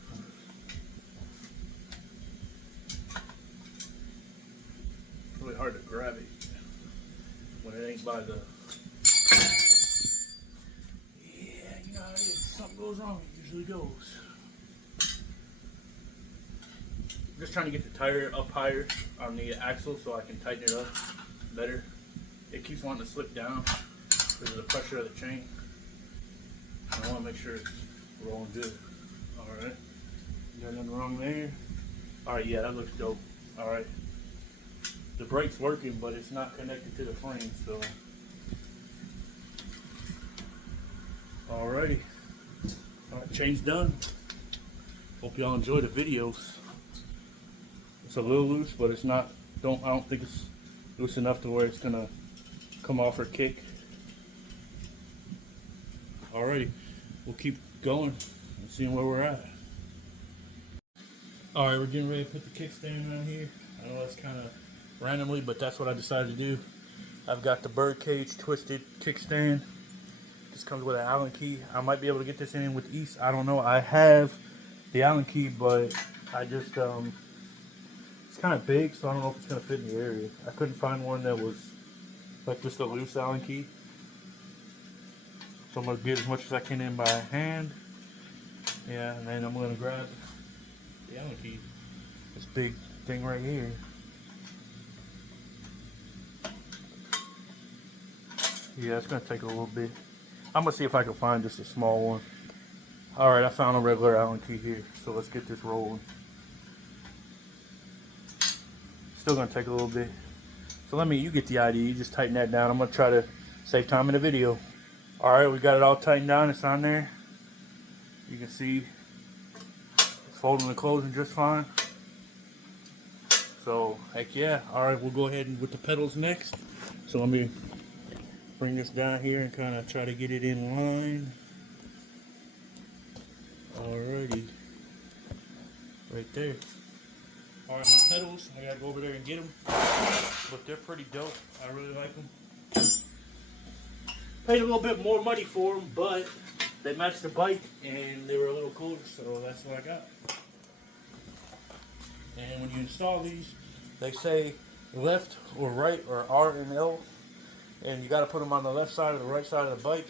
It's really hard to grab it when it ain't by the. Yeah, you know how it is. Something goes wrong, it usually goes. I'm just trying to get the tire up higher on the axle so I can tighten it up better. It keeps wanting to slip down because of the pressure of the chain. I want to make sure it's rolling good. Alright. You got nothing wrong there? Alright, yeah, that looks dope. Alright. The brake's working, but it's not connected to the frame, so. Alrighty. Alright, chain's done. Hope y'all enjoy the videos. It's a little loose, but it's not, I don't think it's loose enough to where it's gonna come off or kick. Alrighty, we'll keep going and seeing where we're at. Alright, we're getting ready to put the kickstand on here. I know that's kind of randomly, but that's what I decided to do. I've got the birdcage twisted kickstand. This comes with an Allen key. I might be able to get this in with ease. I don't know. I have the Allen key, but I just it's kind of big, so I don't know if it's gonna fit in the area. I couldn't find one that was like just a loose Allen key, so I'm gonna get as much as I can in by hand. Yeah, and then I'm gonna grab the Allen key. This big thing right here. Yeah, it's gonna take a little bit. I'm gonna see if I can find just a small one. Alright, I found a regular Allen key here, so let's get this rolling. Still gonna take a little bit. So you get the idea, you just tighten that down. I'm gonna try to save time in the video. Alright, we got it all tightened down, it's on there. You can see it's folding and closing just fine. So, heck yeah. Alright, we'll go ahead and with the pedals next. So let me bring this down here and kind of try to get it in line. Alrighty. Right there. Alright, my pedals, I gotta go over there and get them. But they're pretty dope. I really like them. Paid a little bit more money for them, but they matched the bike and they were a little cooler, so that's what I got. And when you install these, they say left or right or R and L, and you got to put them on the left side or the right side of the bike.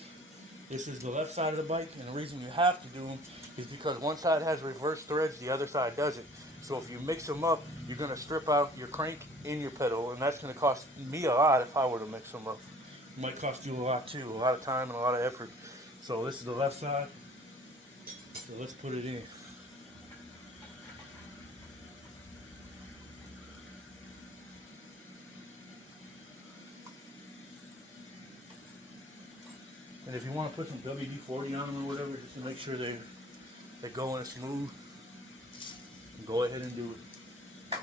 This is the left side of the bike, and the reason you have to do them is because one side has reverse threads, the other side doesn't. So if you mix them up, you're going to strip out your crank in your pedal, and that's going to cost me a lot if I were to mix them up. It might cost you a lot too, a lot of time and a lot of effort. So this is the left side, so let's put it in. And if you want to put some WD-40 on them or whatever, just to make sure they're going smooth, go ahead and do it.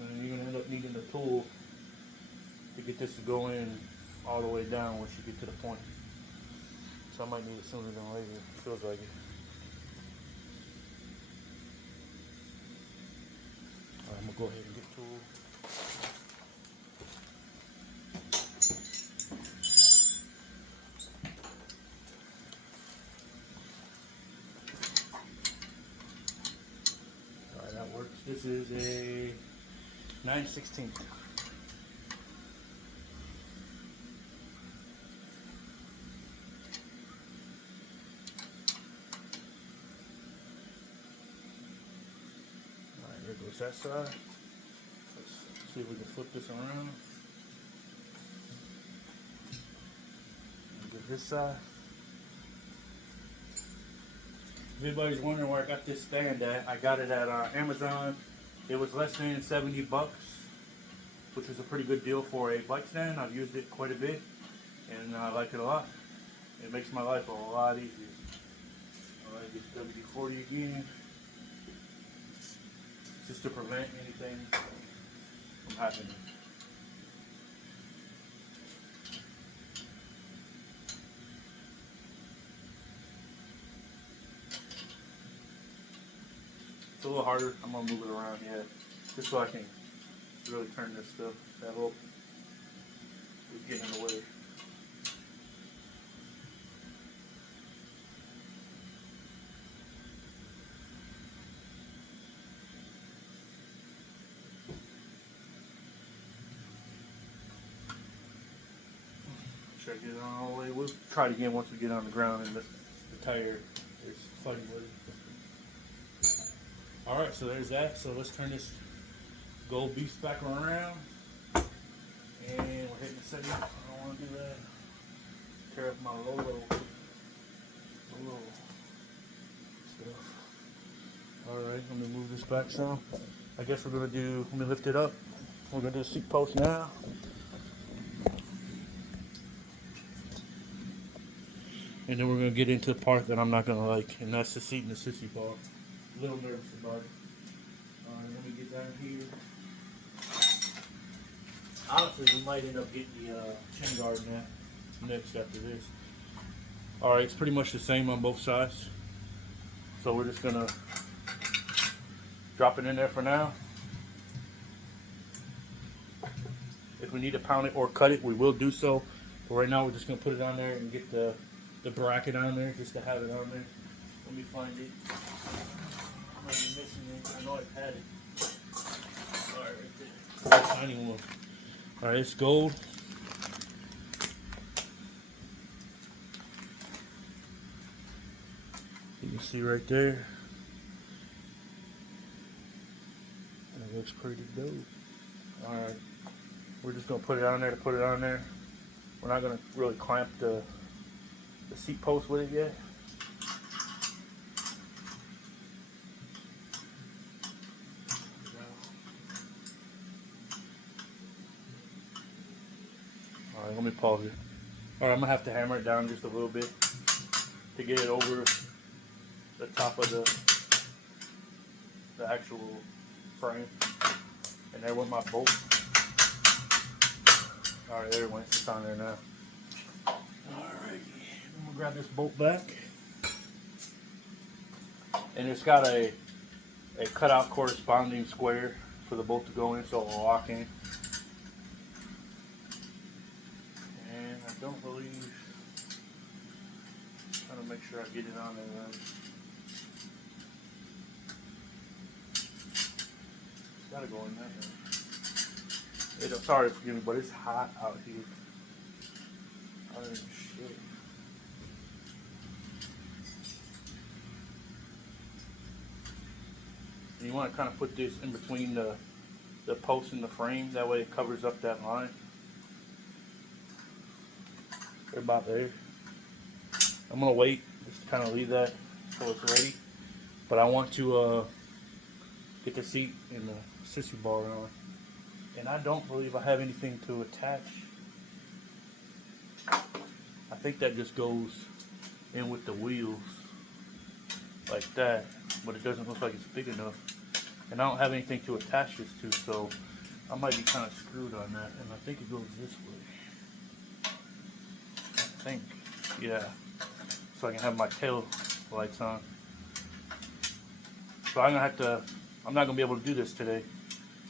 And you're going to end up needing a tool to get this to go in all the way down once you get to the point. So I might need it sooner than later. It feels like it. Alright, I'm going to go ahead and get the tool. Alright, that works. This is a 9/16. Alright, there goes that side. Let's see if we can flip this around. this side. If anybody's wondering where I got this stand at, I got it at Amazon. It was less than 70 bucks, which was a pretty good deal for a bike stand. I've used it quite a bit, and I like it a lot. It makes my life a lot easier. Alright, get WD-40 again, just to prevent anything from happening. It's a little harder. I'm gonna move it around, yeah, just so I can really turn this stuff. That rope is getting in the way. Try to get it on all the way. We'll try it again once we get on the ground and the tire is fighting with it. Alright, so there's that. So let's turn this gold beast back around. And we're hitting the setting. I don't want to do that. Tear up my low stuff. Alright, let me move this back some. I guess we're going to do, let me lift it up. We're going to do a seat post now. And then we're going to get into the part that I'm not going to like, and that's the seat and the sissy part. A little nervous about it. Alright, let me get down here. Honestly, we might end up getting the chain guard next after this. Alright, it's pretty much the same on both sides. So we're just going to drop it in there for now. If we need to pound it or cut it, we will do so. But right now we're just going to put it on there and get the bracket on there just to have it on there. Let me find it. I might be missing it. I know I've had it. Alright, right there. Tiny one. Alright, it's gold. You can see right there. That looks pretty dope. Alright. We're just going to put it on there to put it on there. We're not going to really clamp the seat post with it yet. Alright, let me pause it. Alright, I'm going to have to hammer it down just a little bit to get it over the top of the actual frame. And there went my bolt. Alright, there it went. It's on there now. Alright, I'm gonna grab this bolt back. And it's got a cutout corresponding square for the bolt to go in so it will lock in. And I don't believe, I'm trying to make sure I get it on there right. It's gotta go in that way. Sorry, forgive me, but it's hot out here. Oh shit. And you want to kind of put this in between the post and the frame, that way it covers up that line. They're about there. I'm gonna wait, just kind of leave that so it's ready. But I want to get the seat and the sissy bar on. And I don't believe I have anything to attach. I think that just goes in with the wheels like that, but it doesn't look like it's big enough. And I don't have anything to attach this to, so I might be kind of screwed on that. And I think it goes this way. I think, yeah. So I can have my tail lights on. So I'm not gonna be able to do this today.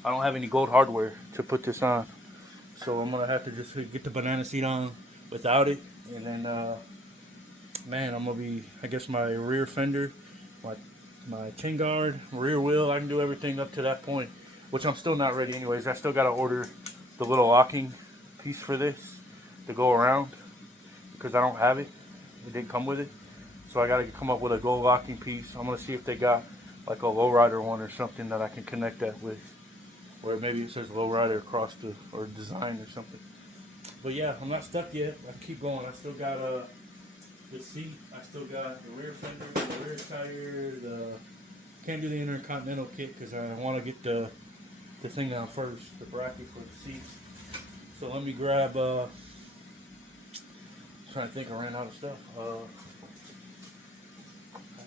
I don't have any gold hardware to put this on. So I'm gonna have to just get the banana seat on without it. And then, man, I'm gonna be, I guess my rear fender, my chain guard, rear wheel, I can do everything up to that point, which I'm still not ready anyways. I still gotta order the little locking piece for this to go around because I don't have it. It didn't come with it. So I gotta come up with a gold locking piece. I'm gonna see if they got like a Lowrider one or something that I can connect that with. Or maybe it says Lowrider across or design or something. But yeah, I'm not stuck yet. I keep going. I still got the seat. I still got the rear fender, the rear tire. The can't do the Intercontinental kit because I want to get the thing down first, the bracket for the seats. So let me grab. Trying to think, I ran out of stuff. I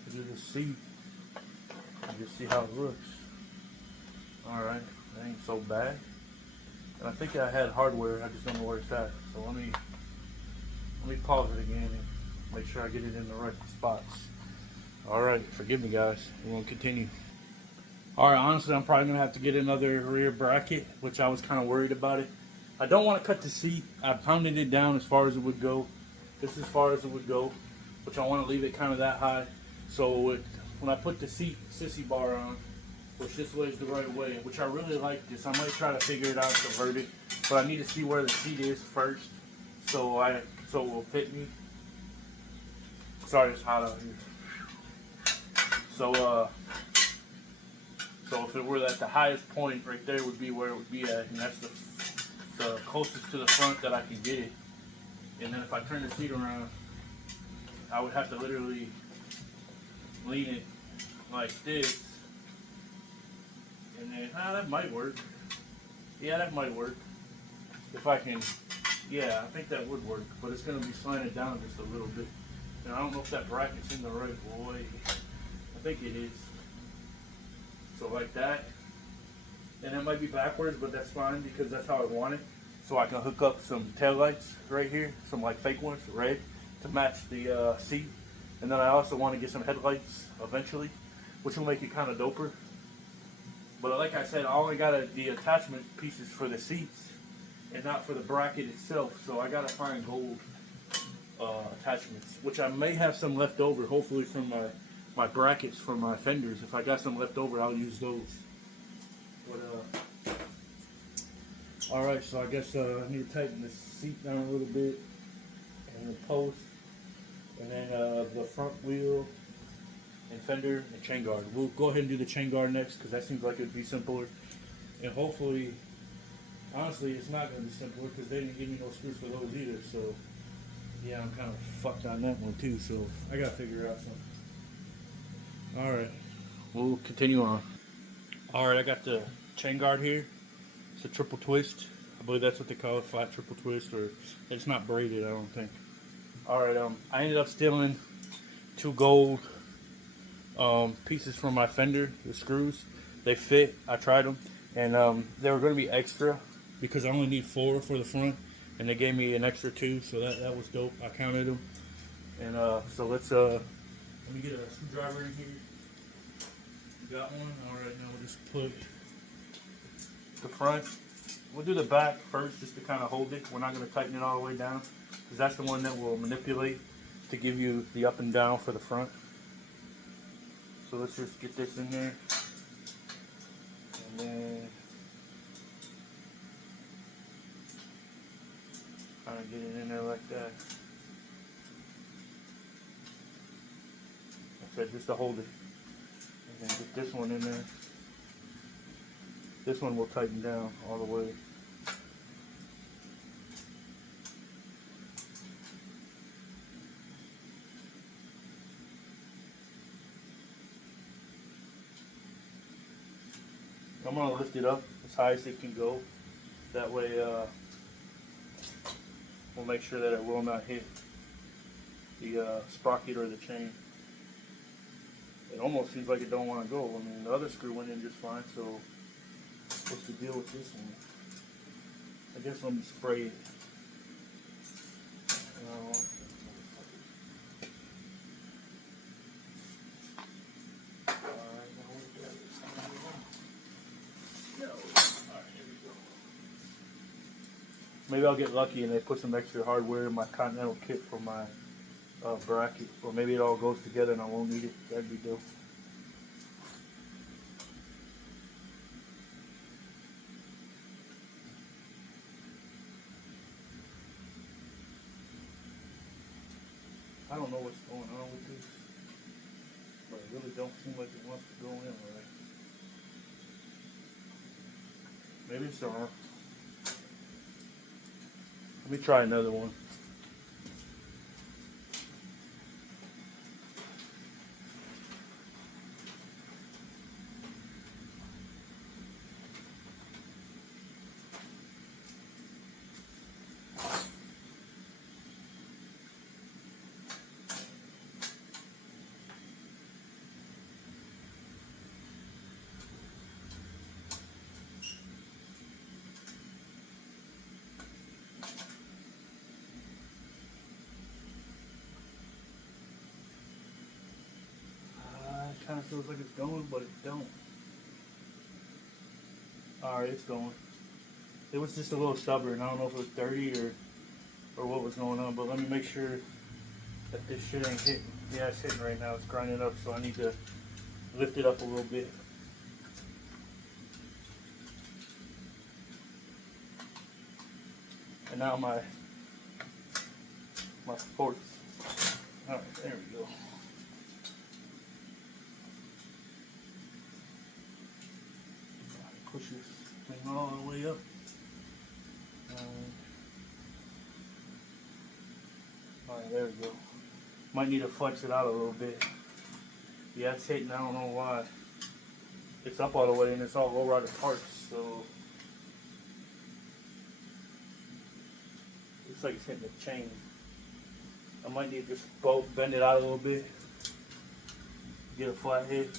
can do the seat and just see how it looks. All right, that ain't so bad. And I think I had hardware. I just don't know where it's at. So let me pause it again and make sure I get it in the right spots. All right, forgive me, guys. We're gonna continue. All right, honestly, I'm probably gonna have to get another rear bracket, which I was kind of worried about it. I don't want to cut the seat. I pounded it down as far as it would go. This is as far as it would go, which I want to leave it kind of that high. So when I put the seat sissy bar on, which this way is the right way, which I really like this. I might try to figure it out, convert it, but I need to see where the seat is first, so it will fit me. Sorry, it's hot out here. So if it were at the highest point, right there would be where it would be at, and that's the closest to the front that I can get it. And then if I turn the seat around, I would have to literally lean it like this. And then, that might work. Yeah, that might work. If I can, yeah, I think that would work. But it's going to be slanted down just a little bit. And I don't know if that bracket's in the right way. I think it is. So like that. And it might be backwards, but that's fine because that's how I want it. So I can hook up some taillights right here, some like fake ones, red, to match the seat. And then I also want to get some headlights eventually, which will make it kind of doper. But like I said, I only got the attachment pieces for the seats and not for the bracket itself. So I got to find gold attachments, which I may have some left over, hopefully from my brackets for my fenders. If I got some left over, I'll use those. But all right, so I guess I need to tighten the seat down a little bit, and the post, and then the front wheel, and fender, and chain guard. We'll go ahead and do the chain guard next because that seems like it would be simpler. And hopefully, honestly, it's not going to be simpler because they didn't give me no screws for those either. So, yeah, I'm kind of fucked on that one too. So, I got to figure out something. All right, we'll continue on. All right, I got the chain guard here. It's a triple twist. I believe that's what they call it, flat triple twist, or it's not braided, I don't think. All right, I ended up stealing 2 gold pieces from my fender, the screws. They fit. I tried them, and they were going to be extra because I only need 4 for the front, and they gave me an extra 2, so that was dope. I counted them, and so let me get a screwdriver in here. Got one. All right, now we'll just put the front. We'll do the back first just to kind of hold it. We're not going to tighten it all the way down because that's the one that will manipulate to give you the up and down for the front. So let's just get this in there. And then kind of get it in there like that. I said just to hold it. And then get this one in there. This one will tighten down all the way. I'm going to lift it up as high as it can go. That way we'll make sure that it will not hit the sprocket or the chain. It almost seems like it don't want to go. I mean, the other screw went in just fine, so what's the deal with this one? I guess let me spray it. Maybe I'll get lucky and they put some extra hardware in my Continental kit for my bracket, or maybe it all goes together and I won't need it. That'd be dope. I don't know what's going on with this, but it really don't seem like it wants to go in right. Maybe it's the wrong. Let me try another one. It kind of feels like it's going, but it don't. Alright, it's going. It was just a little stubborn. I don't know if it was dirty or what was going on, but let me make sure that this shit ain't hitting. Yeah, it's hitting right now. It's grinding up, so I need to lift it up a little bit. And now my forks. Alright, there we go. Push this thing all the way up. Alright, there we go. Might need to flex it out a little bit. Yeah, it's hitting. I don't know why. It's up all the way and it's all Lowrider parts, so looks like it's hitting the chain. I might need to just bend it out a little bit. Get a flat hit.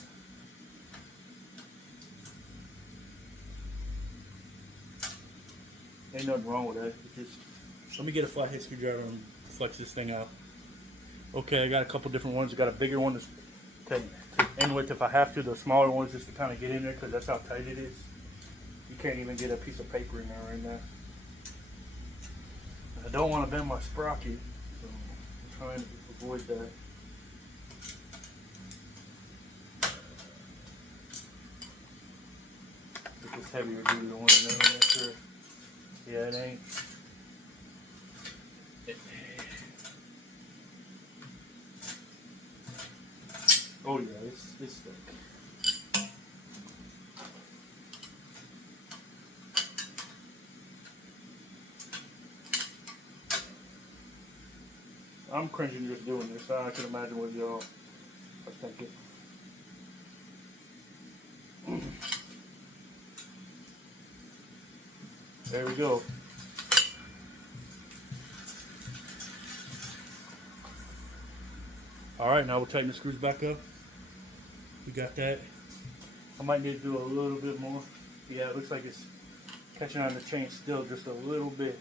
Ain't nothing wrong with that. It's just, let me get a flathead screwdriver and flex this thing out. Okay, I got a couple different ones. I got a bigger one to end with if I have to. The smaller ones just to kind of get in there because that's how tight it is. You can't even get a piece of paper in there right now. I don't want to bend my sprocket, so I'm trying to avoid that. If it's heavier duty, I want to know. I'm not sure. Yeah, it ain't. Oh yeah, it's thick. I'm cringing just doing this. I can imagine what y'all are thinking. There we go. Alright, now we'll tighten the screws back up. We got that. I might need to do a little bit more. Yeah, it looks like it's catching on the chain still just a little bit.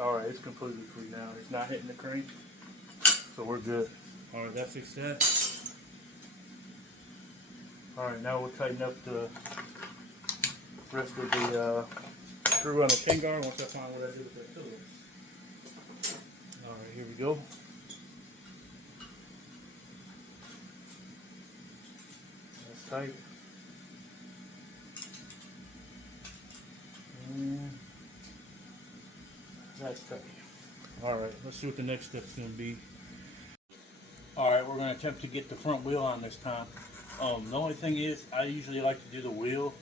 Alright, it's completely free now. It's not hitting the crank. So we're good. Alright, that fixed that. Alright, now we'll tighten up the rest of the screw on the chain guard once I find what I do with the Phillips. Alright, here we go. That's tight. And that's tight. Alright, let's see what the next step's going to be. Alright, we're going to attempt to get the front wheel on this time. The only thing is, I usually like to do the wheel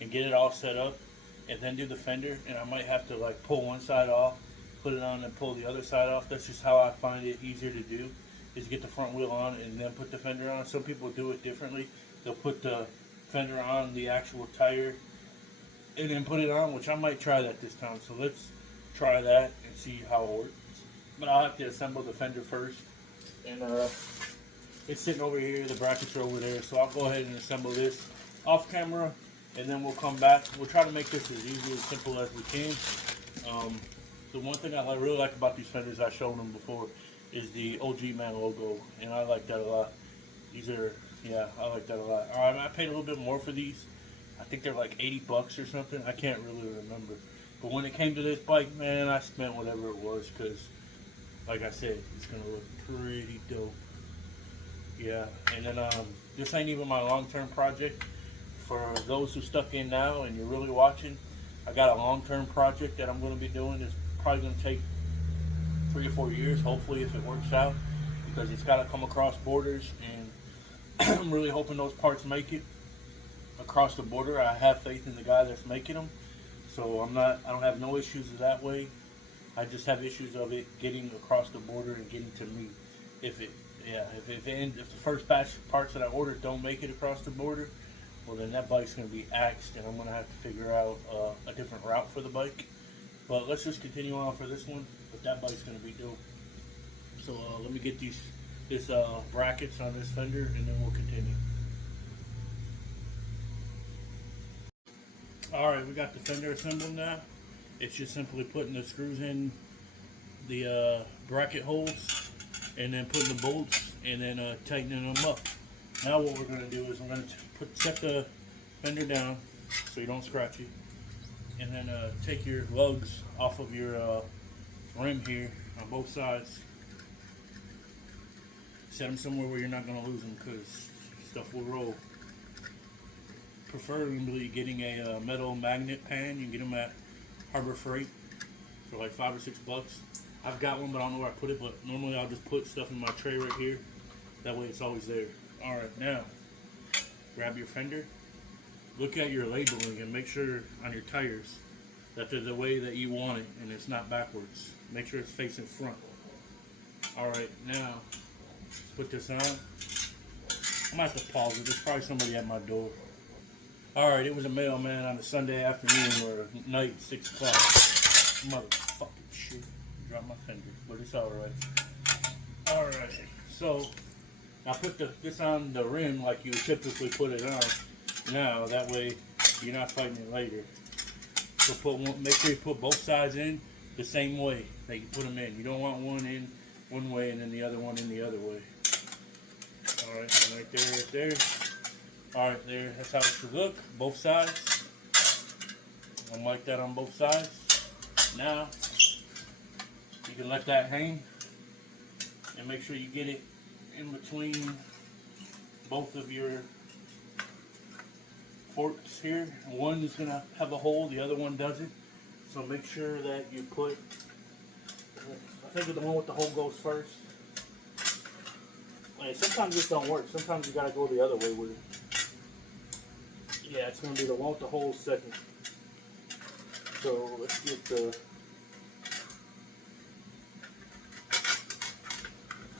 and get it all set up and then do the fender, and I might have to like pull one side off, put it on and pull the other side off. That's just how I find it easier to do, is get the front wheel on and then put the fender on. Some people do it differently. They'll put the fender on the actual tire and then put it on, which I might try that this time. So let's try that and see how it works. But I'll have to assemble the fender first. And it's sitting over here, the brackets are over there, so I'll go ahead and assemble this off camera, and then we'll come back. We'll try to make this as easy as simple as we can. The one thing I really like about these fenders, I've shown them before, is the OG Man logo, and I like that a lot. These are, yeah, I like that a lot. I paid a little bit more for these. I think they're like 80 bucks or something. I can't really remember. But when it came to this bike, man, I spent whatever it was, because, like I said, it's going to look pretty dope. Yeah, and then this ain't even my long-term project. For those who stuck in now and you're really watching, I got a long-term project that I'm going to be doing. It's probably going to take 3 or 4 years, hopefully, if it works out, because it's got to come across borders, and I'm really hoping those parts make it. across the border. I have faith in the guy that's making them, so I don't have no issues that way. I just have issues of it getting across the border and getting to me. If it, yeah, if the first batch of parts that I ordered don't make it across the border, well then that bike's gonna be axed, and I'm gonna have to figure out a different route for the bike. But let's just continue on for this one. But that bike's gonna be dope. So let me get this brackets on this fender, and then we'll continue. All right, we got the fender assembled now. It's just simply putting the screws in the bracket holes, and then putting the bolts, and then tightening them up. Now what we're going to do is we're going to set the fender down so you don't scratch it, and then take your lugs off of your rim here on both sides. Set them somewhere where you're not going to lose them, because stuff will roll. Preferably getting a metal magnet pan. You can get them at Harbor Freight for like $5 or $6. I've got one, but I don't know where I put it. But normally I'll just put stuff in my tray right here. That way it's always there. All right, now grab your fender. Look at your labeling and make sure on your tires that they're the way that you want it and it's not backwards. Make sure it's facing front. All right, now put this on. I'm gonna have to pause it. There's probably somebody at my door. Alright, it was a mailman on a Sunday afternoon or night, 6 o'clock. Motherfucking shit. Dropped my fender, but it's alright. Alright, so I put this on the rim like you typically put it on. Now, that way you're not fighting it later. So make sure you put both sides in the same way that you put them in. You don't want one in one way and then the other one in the other way. Alright, right there, right there. Alright, there, that's how it should look, both sides. I'm like that on both sides. Now, you can let that hang and make sure you get it in between both of your forks here. One is going to have a hole, the other one doesn't. So make sure that you put, I think the one with the hole goes first. Like, sometimes this don't work, sometimes you got to go the other way with it. Yeah, it's going to be the one with the hole second. So let's get the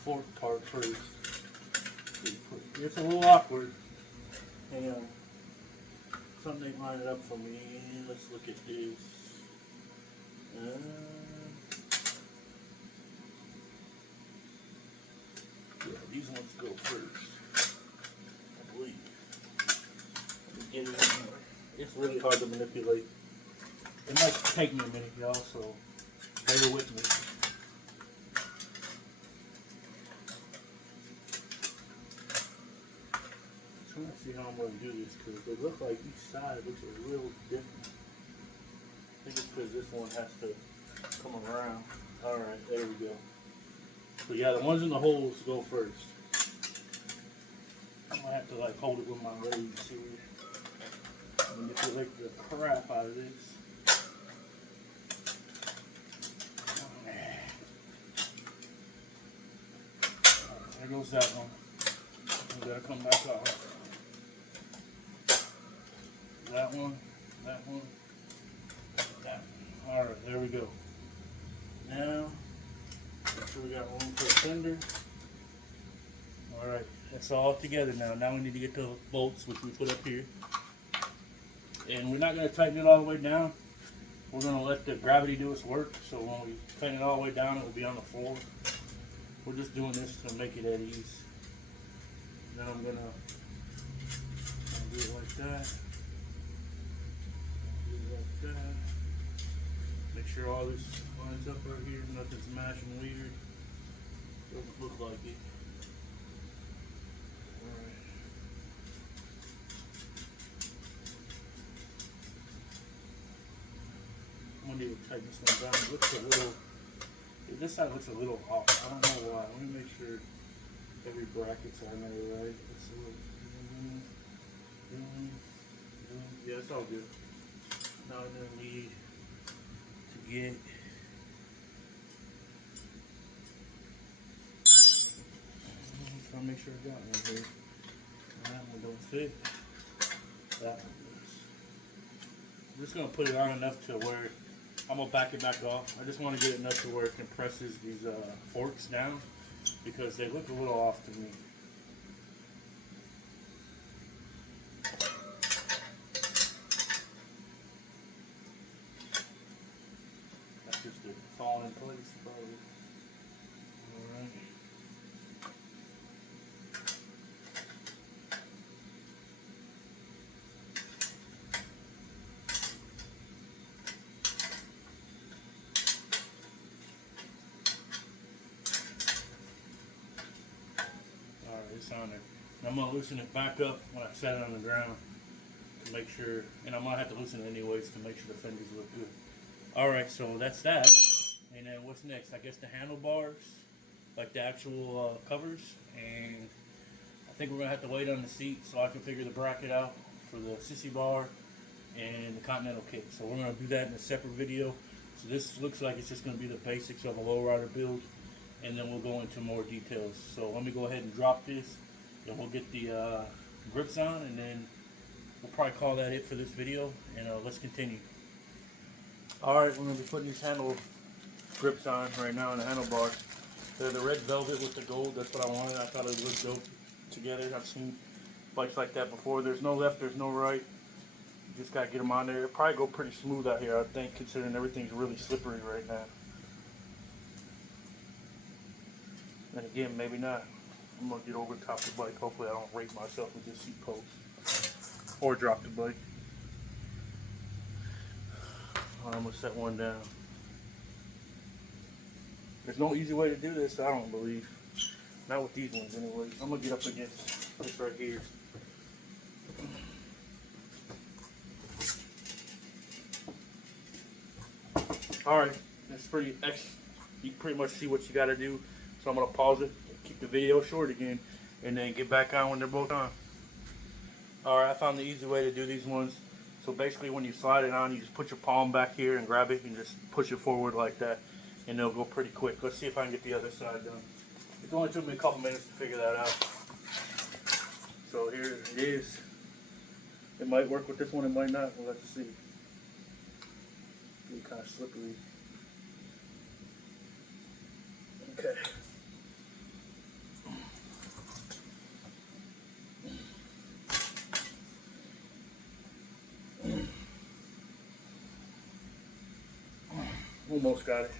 fork part first. It's a little awkward. Hang on. Something ain't lining up for me. Let's look at this. Yeah, these ones go first, I believe. Get it in there. It's really hard to manipulate. It might take me a minute, y'all, so bear with me. I'm trying to see how I'm going to do this, because they look like each side looks a little different. I think it's because this one has to come around. Alright, there we go. So yeah, the ones in the holes go first. I'm going to have to like hold it with my legs here. Manipulate the crap out of this. There goes that one. We gotta come back off. That one, that one, that one. Alright, there we go. Now, make sure we got room for the fender. Alright, that's all together now. Now we need to get the bolts, which we put up here. And we're not going to tighten it all the way down. We're going to let the gravity do its work. So when we tighten it all the way down, it will be on the floor. We're just doing this to make it at ease. Then I'm going to do it like that. Do it like that. Make sure all this lines up right here. Nothing's mashing weird. Doesn't look like it. Alright. I'm gonna need to tighten this one down. It looks a little, this side looks a little off. I don't know why. Let me make sure every bracket's on there right. Yeah, it's all good. Now I'm gonna need to get trying to make sure I got one here. That one don't fit. That one is. I'm just gonna put it on enough to where I'm gonna back it back off. I just want to get it enough to where it compresses these forks down because they look a little off to me. That's just it falling in place probably. Alright. It's on there. And I'm gonna loosen it back up when I set it on the ground to make sure, and I might have to loosen it anyways to make sure the fenders look good. Alright, so that's that. And then what's next? I guess the handlebars, like the actual covers, and I think we're gonna have to wait on the seat so I can figure the bracket out for the sissy bar and the Continental kit. So we're gonna do that in a separate video. So this looks like it's just gonna be the basics of a lowrider build, and then we'll go into more details. So let me go ahead and drop this, and we'll get the grips on, and then we'll probably call that it for this video, and let's continue. Alright, we're going to be putting these handle grips on right now, and the handlebars. They're the red velvet with the gold. That's what I wanted. I thought it would look dope together. I've seen bikes like that before. There's no left, there's no right. You just got to get them on there. It'll probably go pretty smooth out here, I think, considering everything's really slippery right now. And again, maybe not. I'm going to get over the top of the bike. Hopefully I don't rape myself with this seat post. Or drop the bike. I'm going to set one down. There's no easy way to do this, I don't believe. Not with these ones anyways. I'm going to get up against this right here. Alright, that's pretty you can pretty much see what you got to do. So I'm going to pause it, keep the video short again, and then get back on when they're both on. Alright, I found the easy way to do these ones. So basically when you slide it on, you just put your palm back here and grab it and just push it forward like that. And they'll go pretty quick. Let's see if I can get the other side done. It only took me a couple minutes to figure that out. So here it is. It might work with this one, it might not. We'll have to see. It's kind of slippery. Okay. Almost got it.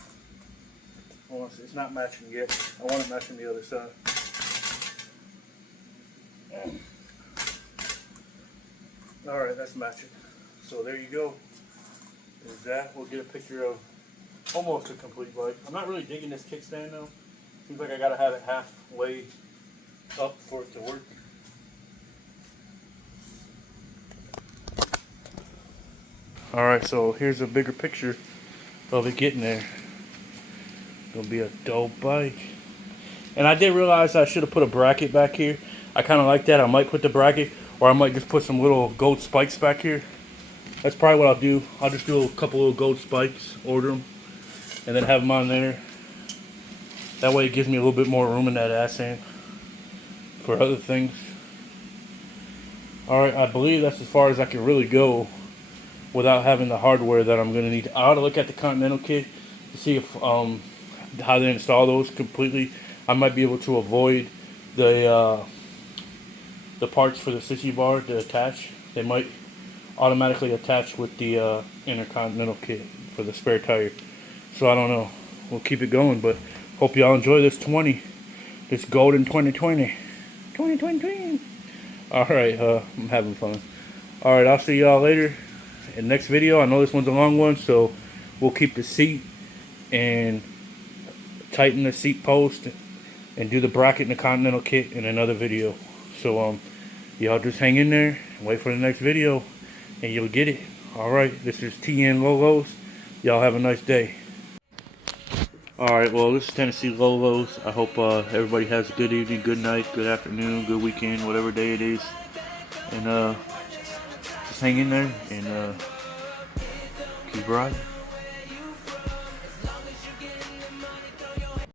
Almost, it's not matching yet. I want it matching the other side. Alright, that's matching. So there you go. There's that. We'll get a picture of almost a complete bike. I'm not really digging this kickstand though. Seems like I gotta have it halfway up for it to work. Alright, so here's a bigger picture of it getting there. Gonna be a dope bike. And I did realize I should have put a bracket back here. I kind of like that. I might put the bracket, or I might just put some little gold spikes back here. That's probably what I'll do. I'll just do a couple little gold spikes, order them, and then have them on there. That way it gives me a little bit more room in that ass end for other things. Alright, I believe that's as far as I can really go without having the hardware that I'm going to need. I ought to look at the Continental kit to see if how they install those completely. I might be able to avoid the parts for the sissy bar to attach. They might automatically attach with the Intercontinental kit for the spare tire. So I don't know. We'll keep it going, but hope y'all enjoy this this golden 2020. 2020. Alright, I'm having fun. Alright, I'll see y'all later in the next video. I know this one's a long one, so we'll keep the seat and tighten the seat post and do the bracket and the Continental kit in another video. So y'all just hang in there and wait for the next video and you'll get it. Alright, this is TN Lolos. Y'all have a nice day. Alright, well, this is Tennessee Lolos. I hope everybody has a good evening, good night, good afternoon, good weekend, whatever day it is. And just hang in there and keep riding.